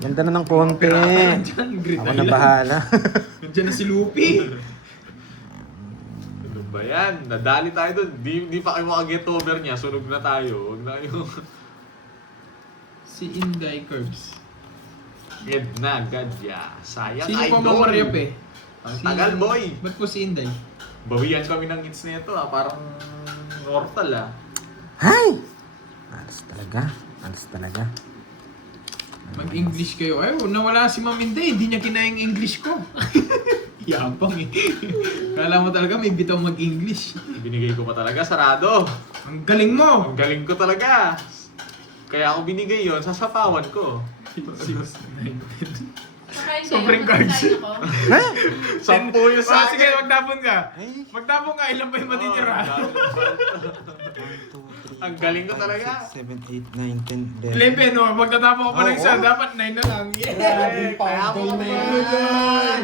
Ganda na ng konti. Ako na bahala. Nandiyan na si Lupi. Ano ba yan? Nadali tayo doon. Di pa kayo makaget over niya. Sunog na tayo. Huwag na yung... Si Inday Curbs. Get na, gadya. Sayang, Sino idol. pa mawaryap eh? Ang tagal, boy. Ba't po si Inday? Bawian kami ng hits na ito Parang mortal Hay! Alas talaga. Mag-English kayo. Ay, nawala si Ma'am Inday. Hindi niya kinayang English ko. Yabang eh. Kala mo talaga may bitaw mag-English. Binigay ko pa talaga, sarado. Ang galing mo! Ang galing ko talaga. Kaya ako binigay yon sa sapawan ko. Kakain kayo, Sobrang cards. magkakain ako. Ha? 10 yung sa Sige, akin. magtapon ka. Ay. Magtapon ka, ilan ba yung matitira? Ang galing ko talaga. 7, 8, 9, 10, 11, no? Magtatapon ko pa ng isa, Oo. dapat 9 na lang. Grabing Kaya powder mo na ba? yan.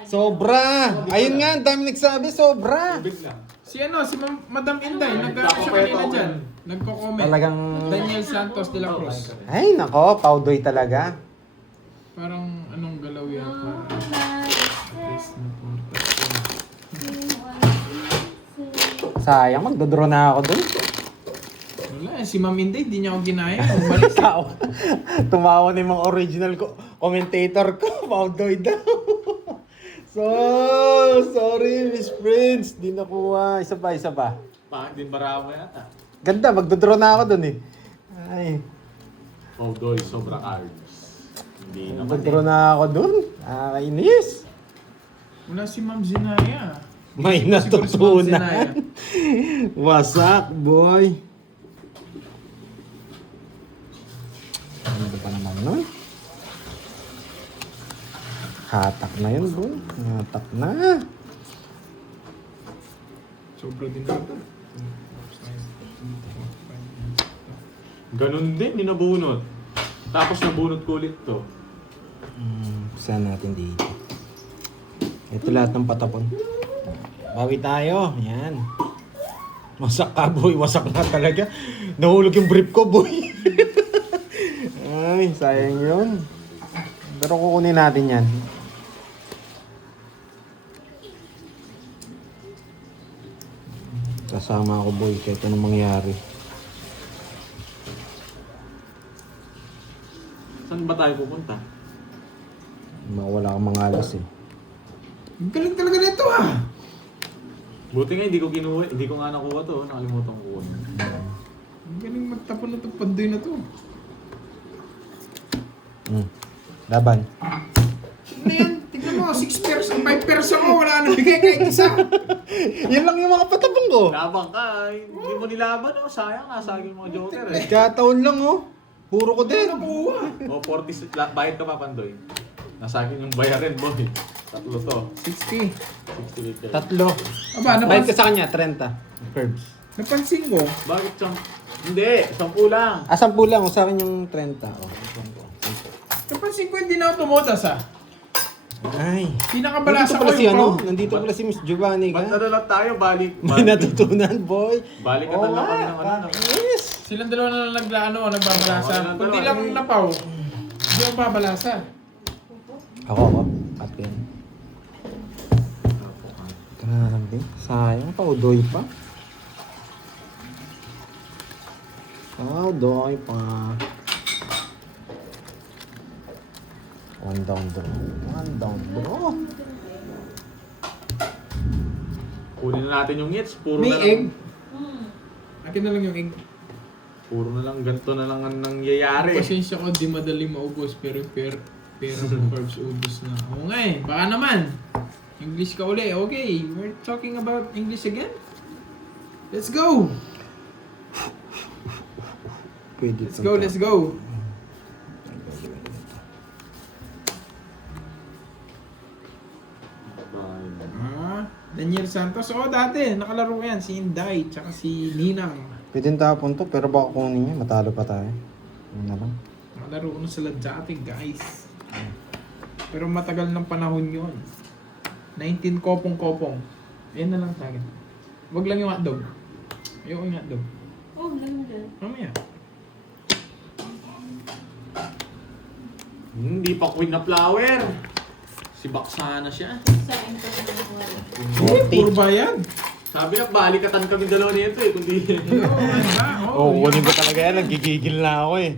Sobra! Ayun nga, ang dami nagsabi, sobra! Bigla. Si Madam Inday, Ay, nagkakaroon siya nagpapapeto kanina ako dyan. yun. Nagko-comment. Talagang... Daniel Santos de la Cruz. Ay, nako, powder talaga. Parang anong galaw yan? Parang... Sayang, magdodraw na ako dun. Wala, si Ma'am Inday, di niya ako ginaya. Umalis. Tumawa na yung mga original commentator ko, powder daw. So, sorry, Miss Prince. Di nakuha. Isa pa. Bakit din marami yata? Ganda, magdodraw na ako dun eh. Ay, Oh, doy, sobra cards. Hindi naman magdodraw na ako dun. Nakakainis. Wala si Ma'am Zinaya. May Siguro si Ma'am Zinaya. natutunan. Wasak, boy. Ano ba naman nun? Hatak na yun, boy. Hatak na. Sobra din natin. Ganun din, hindi nabunot. Tapos nabunot ko ulit to. Saan natin dito? Ito lahat ng patapon. Bawi tayo. Yan. Wasak ka, boy. Wasak na talaga. Nahulog yung brief ko, boy. Ay, sayang yun. Pero kukunin natin yan. Kasama ako, boy. Kahit anong mangyari. Saan ba tayo pupunta? Mawala kang mga alas eh. Ang galing talaga nito ah. Buti nga hindi ko kinuha, hindi ko nga nakuha to, nakalimutan ko kuha. Ang galing magtapon na itong pandoy na to. Laban. Ano yan? Tignan mo, 6 pairs, 5 pairs ako, wala na bigay kahit isa. Yan lang yung mga patapong ko. Labang ka, hindi mo nilaban oh, sayang nasagin mo joker eh. Kataon lang oh. Puro ko din. Nakuha. O 40, bayad ka pa Pandoy. Nasagin yung bayarin boy. Tatlo to, 60. 60 liter. Tatlo. Aba, Bayad ka sa kanya, 30. Curbs. napansin ko. Bakit siyang, hindi, 10 lang. 10 lang. Sa akin yung 30. Oh. Napansin ko hindi na ako tumotas ah. Ay. Pinakabalasa Nandito pala ko si yung ano? pro. Nandito pala si Miss Giovanni Ba't ka. na lang tayo, balik. May natutunan, boy. Balik ka na lang kami ng ano. Yes. Silang dalawa na lang nagbabalasa. Oo, Kung di dalawa. lang napaw, hindi ako babalasa. Ako. At yan. Grabe. Sayang pa. Udoy pa. Udoy pa. One down draw. Kunin na natin yung hits, puro May na egg. lang. Akin na lang yung egg. Puro na lang, ganito na lang ang nangyayari. Pasensya ko, di madali maubos, pero pera ng carbs ubos na. Oo nga eh, baka naman. English ka uli. Okay, we're talking about English again. Let's go! Pwede Let's go! Daniel Santos. Oo, dati. Nakalaro yan. Si Inday, tsaka si Ninang. Pwede tapon to, pero baka kunin niya. Matalo pa tayo. Ano na lang. Nakalaro ko sila dati, guys. Pero matagal ng panahon yun. 19 kopong-kopong. Ayan na lang sa akin. Wag lang yung hotdog. Ayoko yung hotdog. Oh, ganda. Mamaya. Hindi pa queen na flower. Si Baksana siya. Saan ka na nakuha? Puro bayad. Sabi na, balikatan kami dalawa nito eh, kundi... Oo, ano ba? Oo, kunin ko talaga yan. Nagigigil na ako eh.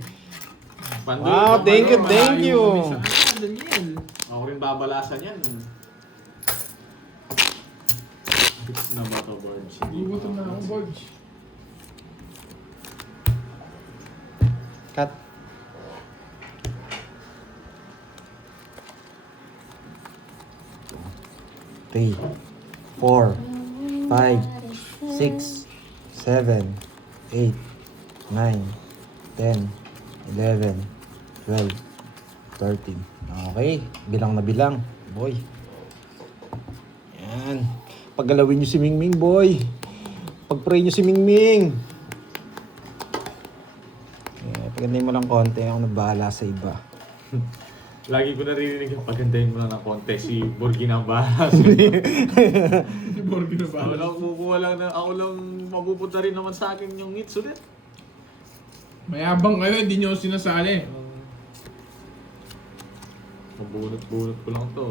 Pandoy, Wow, thank you, Malayo thank you. kami sa Daniel. Ako rin babalasan yan. Fix na ba to, Barge? Igutom na ako, Borge. Cut. Three, 4, 5, 6, 7, 8, 9, 10, 11, 12, 13. Okay, bilang na bilang. Boy. Yan. Paggalawin nyo si Mingming, boy. Pag-pray nyo si Mingming. Pagandahin mo lang konti. Ako na bahala sa iba. Lagi ko naririnig yung pagandahin mo lang ng konti. Si Borgi na ang bahala. Borgi na ba? Ako lang kukuha lang na, ako lang mapupunta rin naman sa akin yung hits ulit. Mayabang kayo, hindi nyo sinasali. Mabunot-bunot ko lang to.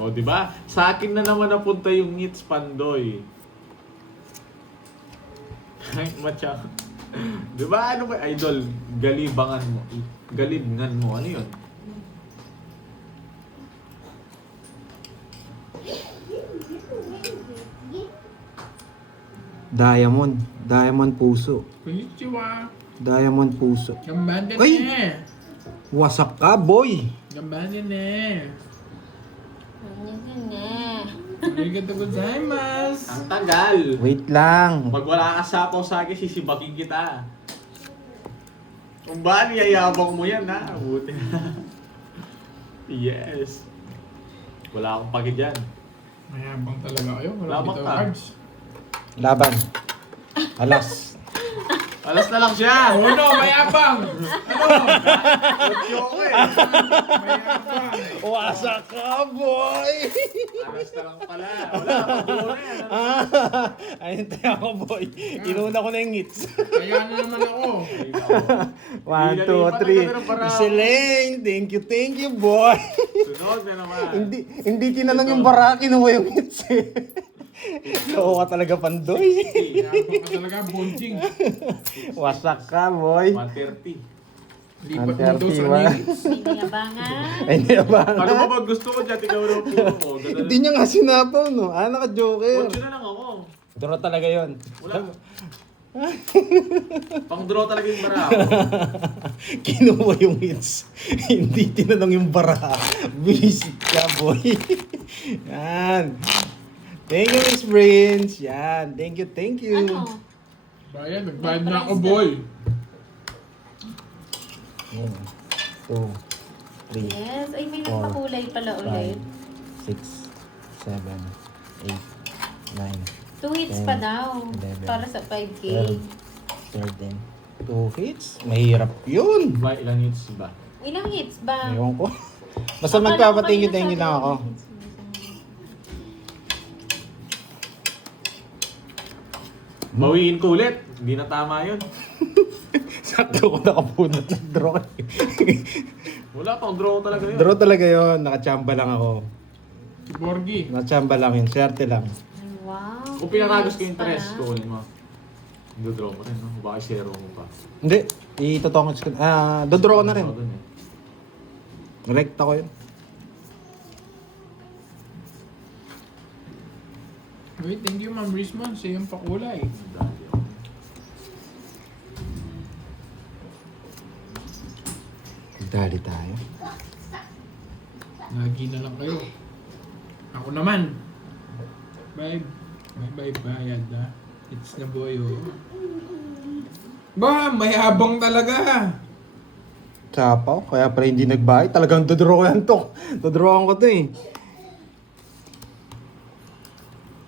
O, di ba? Sa akin na naman napunta yung hits, Pandoy. Kahit matya. Di ba? Ano ba? Idol, galibangan mo. Galibngan mo. Ano yun? Diamond. Diamond puso. Konnichiwa. Diamond puso. Gambanda Uy! ne. Wasak ka, boy! Gambanda ne. Ne. Arigatou gozaimasu. Ang tagal. Wait lang. Pag wala ka sapaw sa akin, sisibakin kita. Kung ba, niyayabang mo yan, ha? Buti na. Yes. Wala akong pagi dyan. Mayabang talaga kayo. Wala Labang bitaw ka. cards. Laban. Alas. Alas na lang siya! Oh no, mayabang! Ano? Joke eh! Mayabang. Wasak ka, boy! Alas na lang pala. Wala, pag-uwi na yan. Ayun tayo ako, boy. Inuna ko na yung hits. Kaya na naman ako. 1, 2, 3. Selene, thank you, boy. Sunod na naman. hindi tinanong yung bara, kinuha yung hits eh. Oo ka talaga, Pandoy. Mayabang ka talaga, bonjing. Wasak ka, boy. 130. Lipat mo daw sa nilits. Biniyabangan. Ay, hindi ba? Ano ba ba gusto ko dyan? Ikaw na ang puro ko. Hindi niya nga sinapaw, no? Ah, naka-joker. Kotse na lang ako. Draw talaga yon. Wala. Pang draw talaga yung bara ako. Kinuha yung hits. Hindi tinanong yung bara. Visit ka, boy. Yan. Thank you, Miss Prince. Yan. Thank you. Ano? Bayan, nagbayad na ako, boy. 1, 2, 3, Yes. Ay, may 4, nagpakulay pala 5, ulit. 6, 7, 8, 9, 2 hits 10, pa daw. 11, Para sa 5K. 12, 13. 2 hits? Mahirap yun. Ba, ilang hits ba? Ilang hits ba? Ewan ko. Basta Akala ko magpapatingin kanina thank you lang sabi ako. mo hits. Bawiin ko ulit. Hindi na tama yun. Sakto ko nakabunot ng draw. Wala pang draw talaga yun. Draw talaga yun. Nakachamba lang ako. Si Borgi. Nakachamba lang yun. Swerte lang. Wow. Kung pinatagos ko hits yung interest, pala. kukunin mo. Dodraw mo rin, no? Baka zero mo pa. Hindi. Itotongits ko. Dodraw ko na rin. Doon, eh. Rekta ko yun. Wait, thank you, Ma'am Rismon. Sa iyong pakulay. Dali ako. Dali tayo. Lagi na lang kayo. Ako naman. Bye. Bye, bayad ha. It's na boy, oh. Ba, mayabang talaga. Sapaw. Kaya pala hindi nagbayad. Talagang dodraw ko yan to. Dodrawan ko to eh.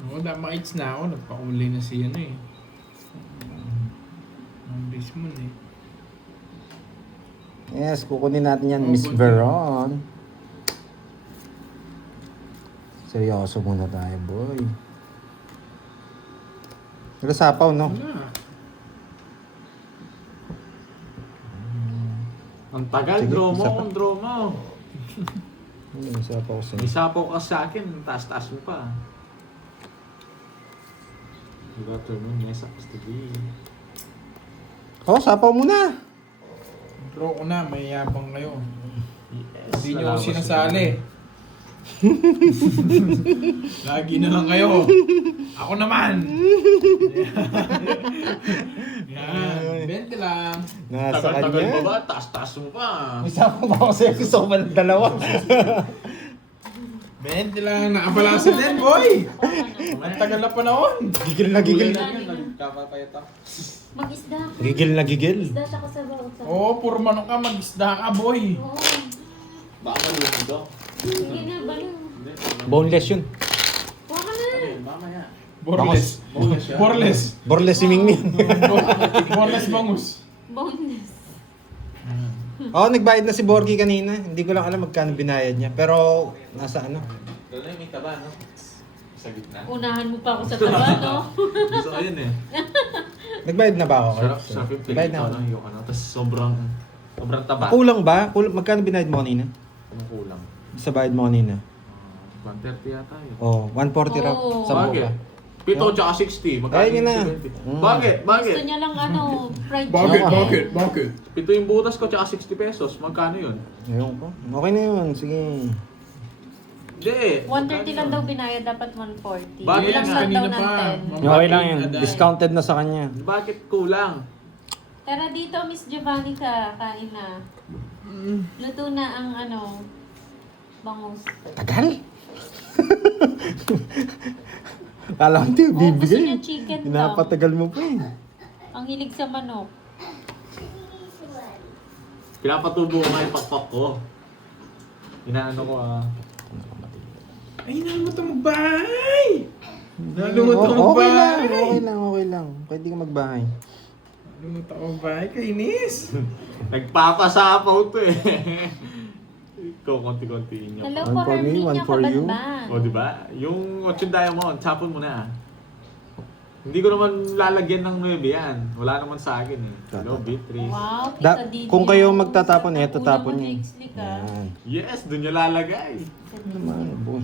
Oo, makits na ako. Nagpakulay na siya na eh. Ma'am Rismon eh. Yes, kukunin natin yan, Oh, Miss buntis. Veron. Seryoso muna tayo, boy. Nagasapaw, no? Wala. Ang tagal, Sige, draw mo, isa pa. ang draw mo. Nagasapaw sa May sapaw ka sa akin, taas-taas mo pa. You got to know, yes, supposed to be. Oh, sapaw muna. Draw ko na, mayabang kayo. Yes, Hindi nyo nalawas ako sinasali. mo. Lagi na lang kayo. Ako naman. Yan. 20 lang. Nasa Tagal-tagal kanya. pa ba? Taas-taas mo pa. May sapaw ba ako sa'yo? Gusto ko ba ng dalawa? 20 lang nakabalasa din, boy! Ang tagal na panahon! Gigil na gigil. Nagkapapayat ako. Mag-isda ka. Gigil na gigil. Isda siya kasabaw. Oo, puro manok ka, mag-isda ka, boy! Oo. Baka malunod daw. Sige na, baliw. Hindi. Boneless yun. Huwag ka na. Mamaya. Borles. Borles. Boreless si Mingming. Borles bangus. Boneless. Oo, nagbayad na si Borgie kanina. Hindi ko lang alam magkano binayad niya. Pero, nasa ano? Doon na may taba, no? Sa gitna. Unahan mo pa ako sa taba, no? Gusto ko yun eh. Nagbayad na ba ako? Sarap yung Nagbayad na pilito, ako. no? Yung ano. Tapos sobrang taba. Kulang ba? Magkano binayad mo kanina? Anong kulang? Sa bayad mo kanina? 130 yata yun. Oh, 140 raw. Oo. Sa Bakit? buka. 7 tsaka 60. Magkano Ayun yung na. 70? Mm. Bakit? Bakit? Gusto niya lang fried Bakit? chicken. Bakit? Bakit? 7 yung butas ko tsaka 60 pesos. Magkano yun? Ayun ko. Okay na yun. Sige. Hindi. 130 lang daw binayad, dapat 140. Bakit Bilang nga? lang daw Kanina ng pa. 10. Okay lang yun. Discounted na sa kanya. Bakit kulang? Tara dito, Miss Giovanni ka, kain na. Luto na ang bangus. Tagal? Kala ko hindi Oh, gusto bibigay. niya chicken daw. Pinapatagal mo pa eh. Ang hilig sa manok. Pinapatubo ko nga yung pakpak ko. Inaano ko Ay, nalimutan magbahay! Nalimutan Okay lang, magbahay! okay lang, okay lang. Pwede ka magbahay. Nalimutan magbahay, kainis! Nagpapasapaw to eh. Ikaw, konti-konti inyo. Hello One po, for me, one Herminia for you. Kabadban. O, di ba? Yung 8 diamond, sapon mo na. Hindi ko naman lalagyan ng 9 yan. Wala naman sa akin eh. Hello, B3. Wow, Picadillo. Kung kayo magtatapon, eto Una tapon mo, niyo. Nextly ka. Yan. Yes, doon niya lalagay. Ano naman, boy.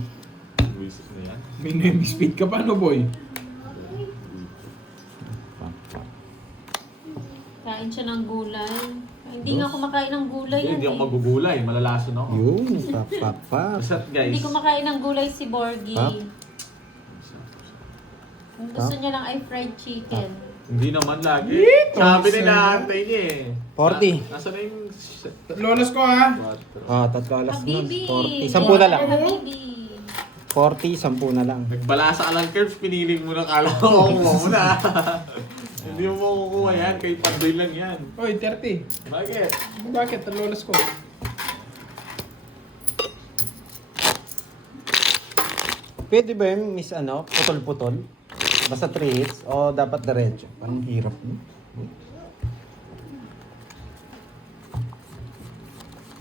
Buisit na yan. May name speed ka pa, no, boy? Kain siya ng gulay. Hindi nga kumakain ng gulay Hindi yan ako magugulay. Malalason ako. Yun, pap. Basta guys. Hindi kumakain ng gulay si Borgie. Pap. Ang gusto niya lang ay fried chicken. Hindi naman lagi. Eh, Sabi Thompson. nila, antay niya eh. 40. Nasaan na yung... Lolas ko, ha? Ah, tatlo alas na. Habibi! 40. 10 na lang. Habibi! 40, 10 na lang. Nagbalasa ka lang curves, piniling mo na kala ko makukuha mo na. Hindi mo makukuha yan, kay Pandoy lang yan. Oy, 30. Bakit? Bakit? Lolas ko. Pwede ba yung miss putol-putol? Basta 3 hits? O dapat diretso? Parang hirap mo.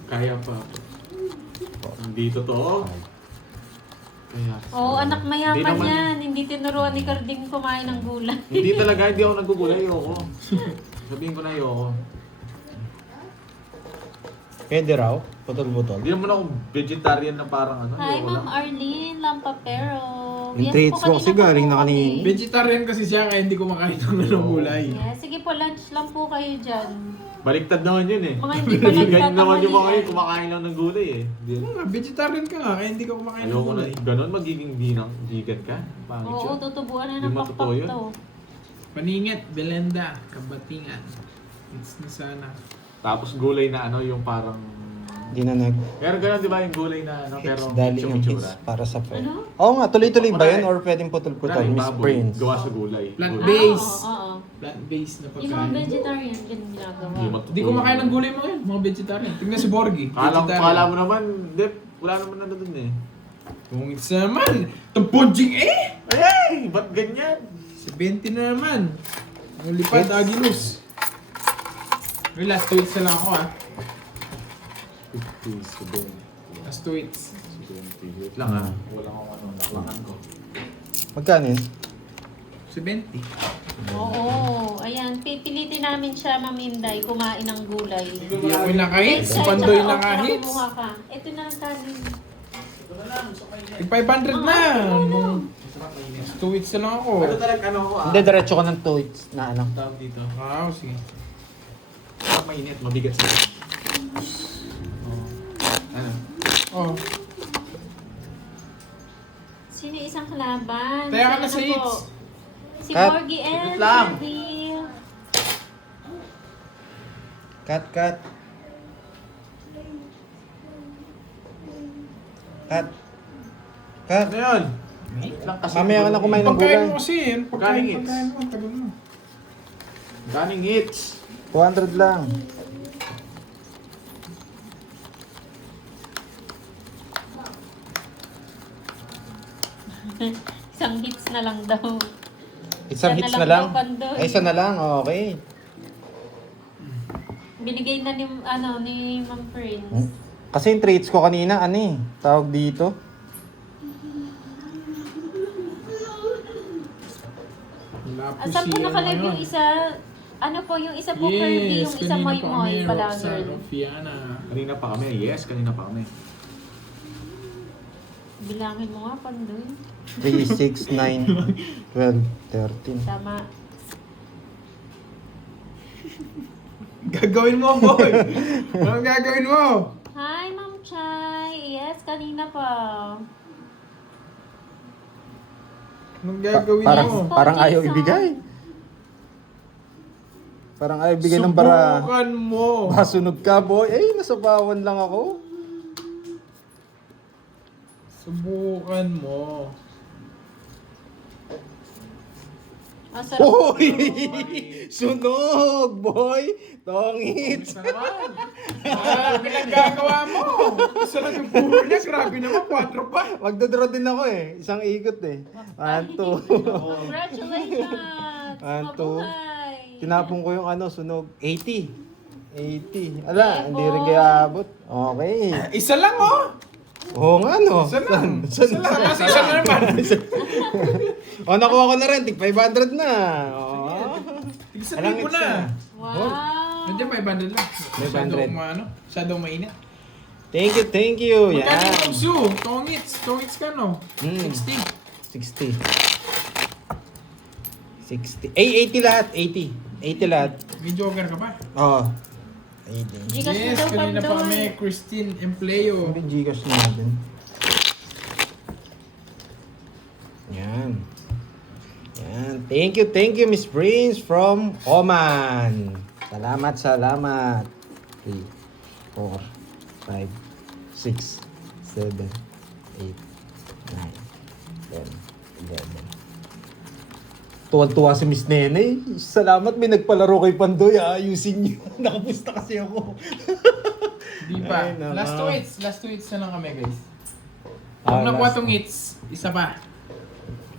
Kaya pa. Hindi totoo. Kaya, Oo, anak Hindi mayaman naman- yan. Hindi tinuruan ni Carding kumain ng gulay. Hindi talaga, hindi ako nagugulay, ayoko. Sabihin ko na ayoko. Pwede raw? Putol-putol? Hindi naman ako vegetarian na parang ano. Hi, ayoko Ma'am lang. Arlene Lampapero. Yung treats ko kasi galing na kanina. Vegetarian kasi siya, kaya hindi kumakain ng gulay. Yeah, sige po, lunch lang po kayo dyan. Baliktad naman yun eh. Mga hindi pa Ganyan naman yung mga nagtatanghalian. yun, kumakain lang ng gulay eh. Hindi. Oo nga, vegetarian ka nga, kaya hindi ka kumakain ng Ayoko na, gulay. ganun magiging vegan ka? Pangit Oo, yun. tutubuan na Hindi ng matotoo pakpak yun. to. Paningit, Belenda, Kabatingan. It's na sana. Tapos gulay na yung parang... Hindi na nag... Pero ganun di ba yung gulay na pero Hits, daling ang hits itsura? para sa friend. Ano? Oo nga, tuloy-tuloy ba Kunwari- yun? Or pwedeng putol-putol? Kunwari, Miss baboy, Brains. Gawa sa gulay. Plant Gulay. Base. Oo. Plant-based na Yung mga pagkain. vegetarian, ganun ginagawa. Hindi matotoo. Hindi kumakain ng gulay mo yun, mga vegetarian. Tingnan si Borgie. Kala mo naman, Dep, wala naman na doon eh. Kung it's naman, tamponsing Ay, ba't ganyan? 70 na naman. Ang lipad, Agilus. May last 2 weeks na lang ako, ha. 50, 70, Last 2 weeks. 70. Wait lang ah. Wala akong nakalangan ko. Magkano yun? 70. Oo, ayan. Pipilitin namin siya, Ma'am Inday, kumain ng gulay. Hindi ako nakahit. Si Ay, Pandoy tsaka, nakahit. kumuha ka. Ito na ang kanin. Tig 500 na. Last 2 weeks na lang ako. Ano talaga ako ah? Hindi, diretso ko ng 2 hits na Tawag dito. Wow, sige. Parang mainit, mabigat sa Ano? Oh, Sino yung isang kalaban? Taya ka na Sino sa po? hits. Si Cut. Borgie and Wait lang. Seville. Cut. Cut. Kat, Ano yun? Wait lang kasi. mamaya ka na kumain ng Pagkain gulay. mo kasi. Yan, Pagkain pagkain hits. mo. Tagal mo. Ganing hits. 200 lang. Isang hits na lang daw. Isang Isa hits na na lang lang? daw, Pandoy. Ay, isa na lang. Okay. Binigay na ni Ma'am Prince. Kasi yung treats ko kanina, ano eh, tawag dito. Wala po Asan po si nakalive ano yung yun. isa? Ano po, yung isa po curvy, yung isa moy moy pala, Roxanne girl. Fiana. Kanina pa kami. Yes, kanina pa kami. Bilangin mo nga, Pandoy. 3, 6, 9, 12, 13. Tama. Gagawin mo, boy! Anong gagawin mo? Hi, Ma'am Chai. Yes, kanina pa. Anong gagawin Parang, mo? po, parang ayaw Jason. ibigay. Parang ayaw ibigay ng bara. Subukan mo. Masunog ka, boy. Eh, nasabawan lang ako. Subukan mo. Ang sarap. Uy! Sunog, boy! Tongits! Isa naman. Pinaggagawa mo. Isa lang yung puro niya. Grabe naman. 4 pa. Magdodraw din ako eh. Isang ikot eh. 1, 2. Congratulations! One, two. Mabuhay! Tinapon ko yung ano, sunog. 80. 80. Ala, Ebo. hindi rin kaya abot. Okay. Isa lang, oh. Oo nga, no? Isa lang. Isa lang. Kasi isa na naman. O, nakuha ko na rin. Tig 500 na. Oo. Isa Alang libo isa. na. Wow! Nandiyan, may bundle lang. 500. Masyadong mainit. Thank you, thank you. Magkano Yan. yung Su? Tongits ka, no? 60. 60. 60. Eh, 80 lahat. 80. 80 lahat. May joker ka pa? Oo. 80. Gcash Yes, na daw, kanina pa Pandoy. kami. Christine Empleo. May Gcash natin. Yan. Yan. Thank you, Miss Prince from Oman. Salamat, salamat. 3, 4, 5, 6, 7, 8, 9, 10, 11. Tuwan-tuwa si Miss Nene. Salamat, may nagpalaro kay Pandoy. Ayusin niyo. Nakapusta kasi ako. Di pa. Ay, nako. Last 2 hits na lang kami, guys. Ah, Kung nakuha last- tong hits, isa pa.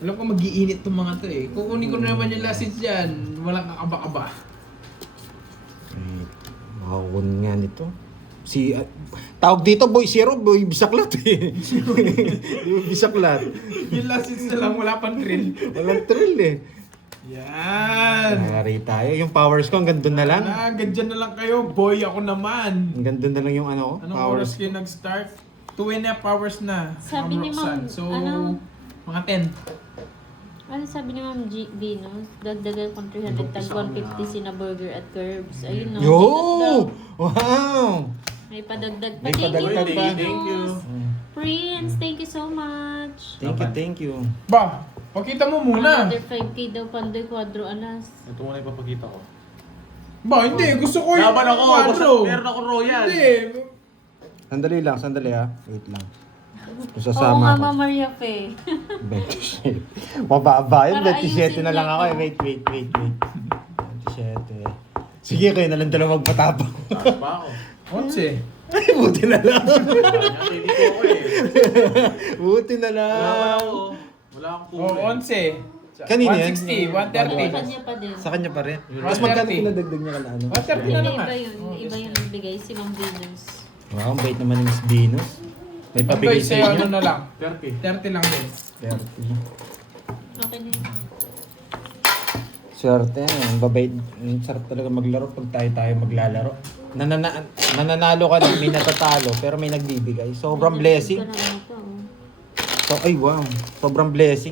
Alam ko mag-iinit tong mga to eh. Kukunin ko na naman yung last hits dyan. Walang kakaba-kaba. Makakunin nga nito. Si, tawag dito, boy zero, boy bisaklat eh. Di ba bisaklat? Yung last hits na lang, wala pang drill. Walang thrill eh. Yan. Nagari tayo. Yung powers ko, hanggang doon na lang. Ganyan na lang kayo. Boy, ako naman. Hanggang doon na lang yung ano, Anong powers. oras kayo nag-start? 2.5 hours na. Sabi ni Ma'am, Roxanne. So, ano? mga 10. Ano sabi ni Ma'am Venus? Dagdagan kong 300 tag 150 sinaburger at Curbs. Ayun no. Yo! Venus daw. Wow! May padagdag pa. May Thank you, padagdag pa. Thank you. Prince, thank you so much. Thank you. Ba, pakita mo muna. Another 5K daw, Pandoy Quadro Alas. Ito muna ipapakita ko. Ba, hindi. Gusto ko yung Laban ako. quadro. Basta meron ako royal. Hindi. Sandali ha. Wait lang. Kung Oo sasama nga, ako. Ma'am Maria Fe. 27. Mababa yun. Para 27 ayusin na lang niya ako to. eh. Wait. 27. Sige, kayo na lang dalawa magpatapang. Taas pa ako. 11. Ay, buti na lang. Kanya, hindi ko ako eh. Buti na Wala lang. ako. Wala akong O, kulay. 11. Kanina yan? 160, 130. Kanya pa din. Sa kanya pa rin. Yun. Mas magkano 130. pinadagdag niya ka na ano? 130 na Hindi, lang. iba yun. Iba yun nagbigay si Ma'am Venus. Wow, ang bait naman ni Miss Venus. May Pabigay pabigay sa sa'yo, inyo. ano na lang. 30. 30 lang din. 30. Okay na yun. Swerte. Ang babait. Ang sarap talaga maglaro pag tayo maglalaro. Nananalo ka na, may natatalo, pero may nagbibigay. Sobrang blessing. Ka na ano pa, oh. So, ay wow. Sobrang blessing.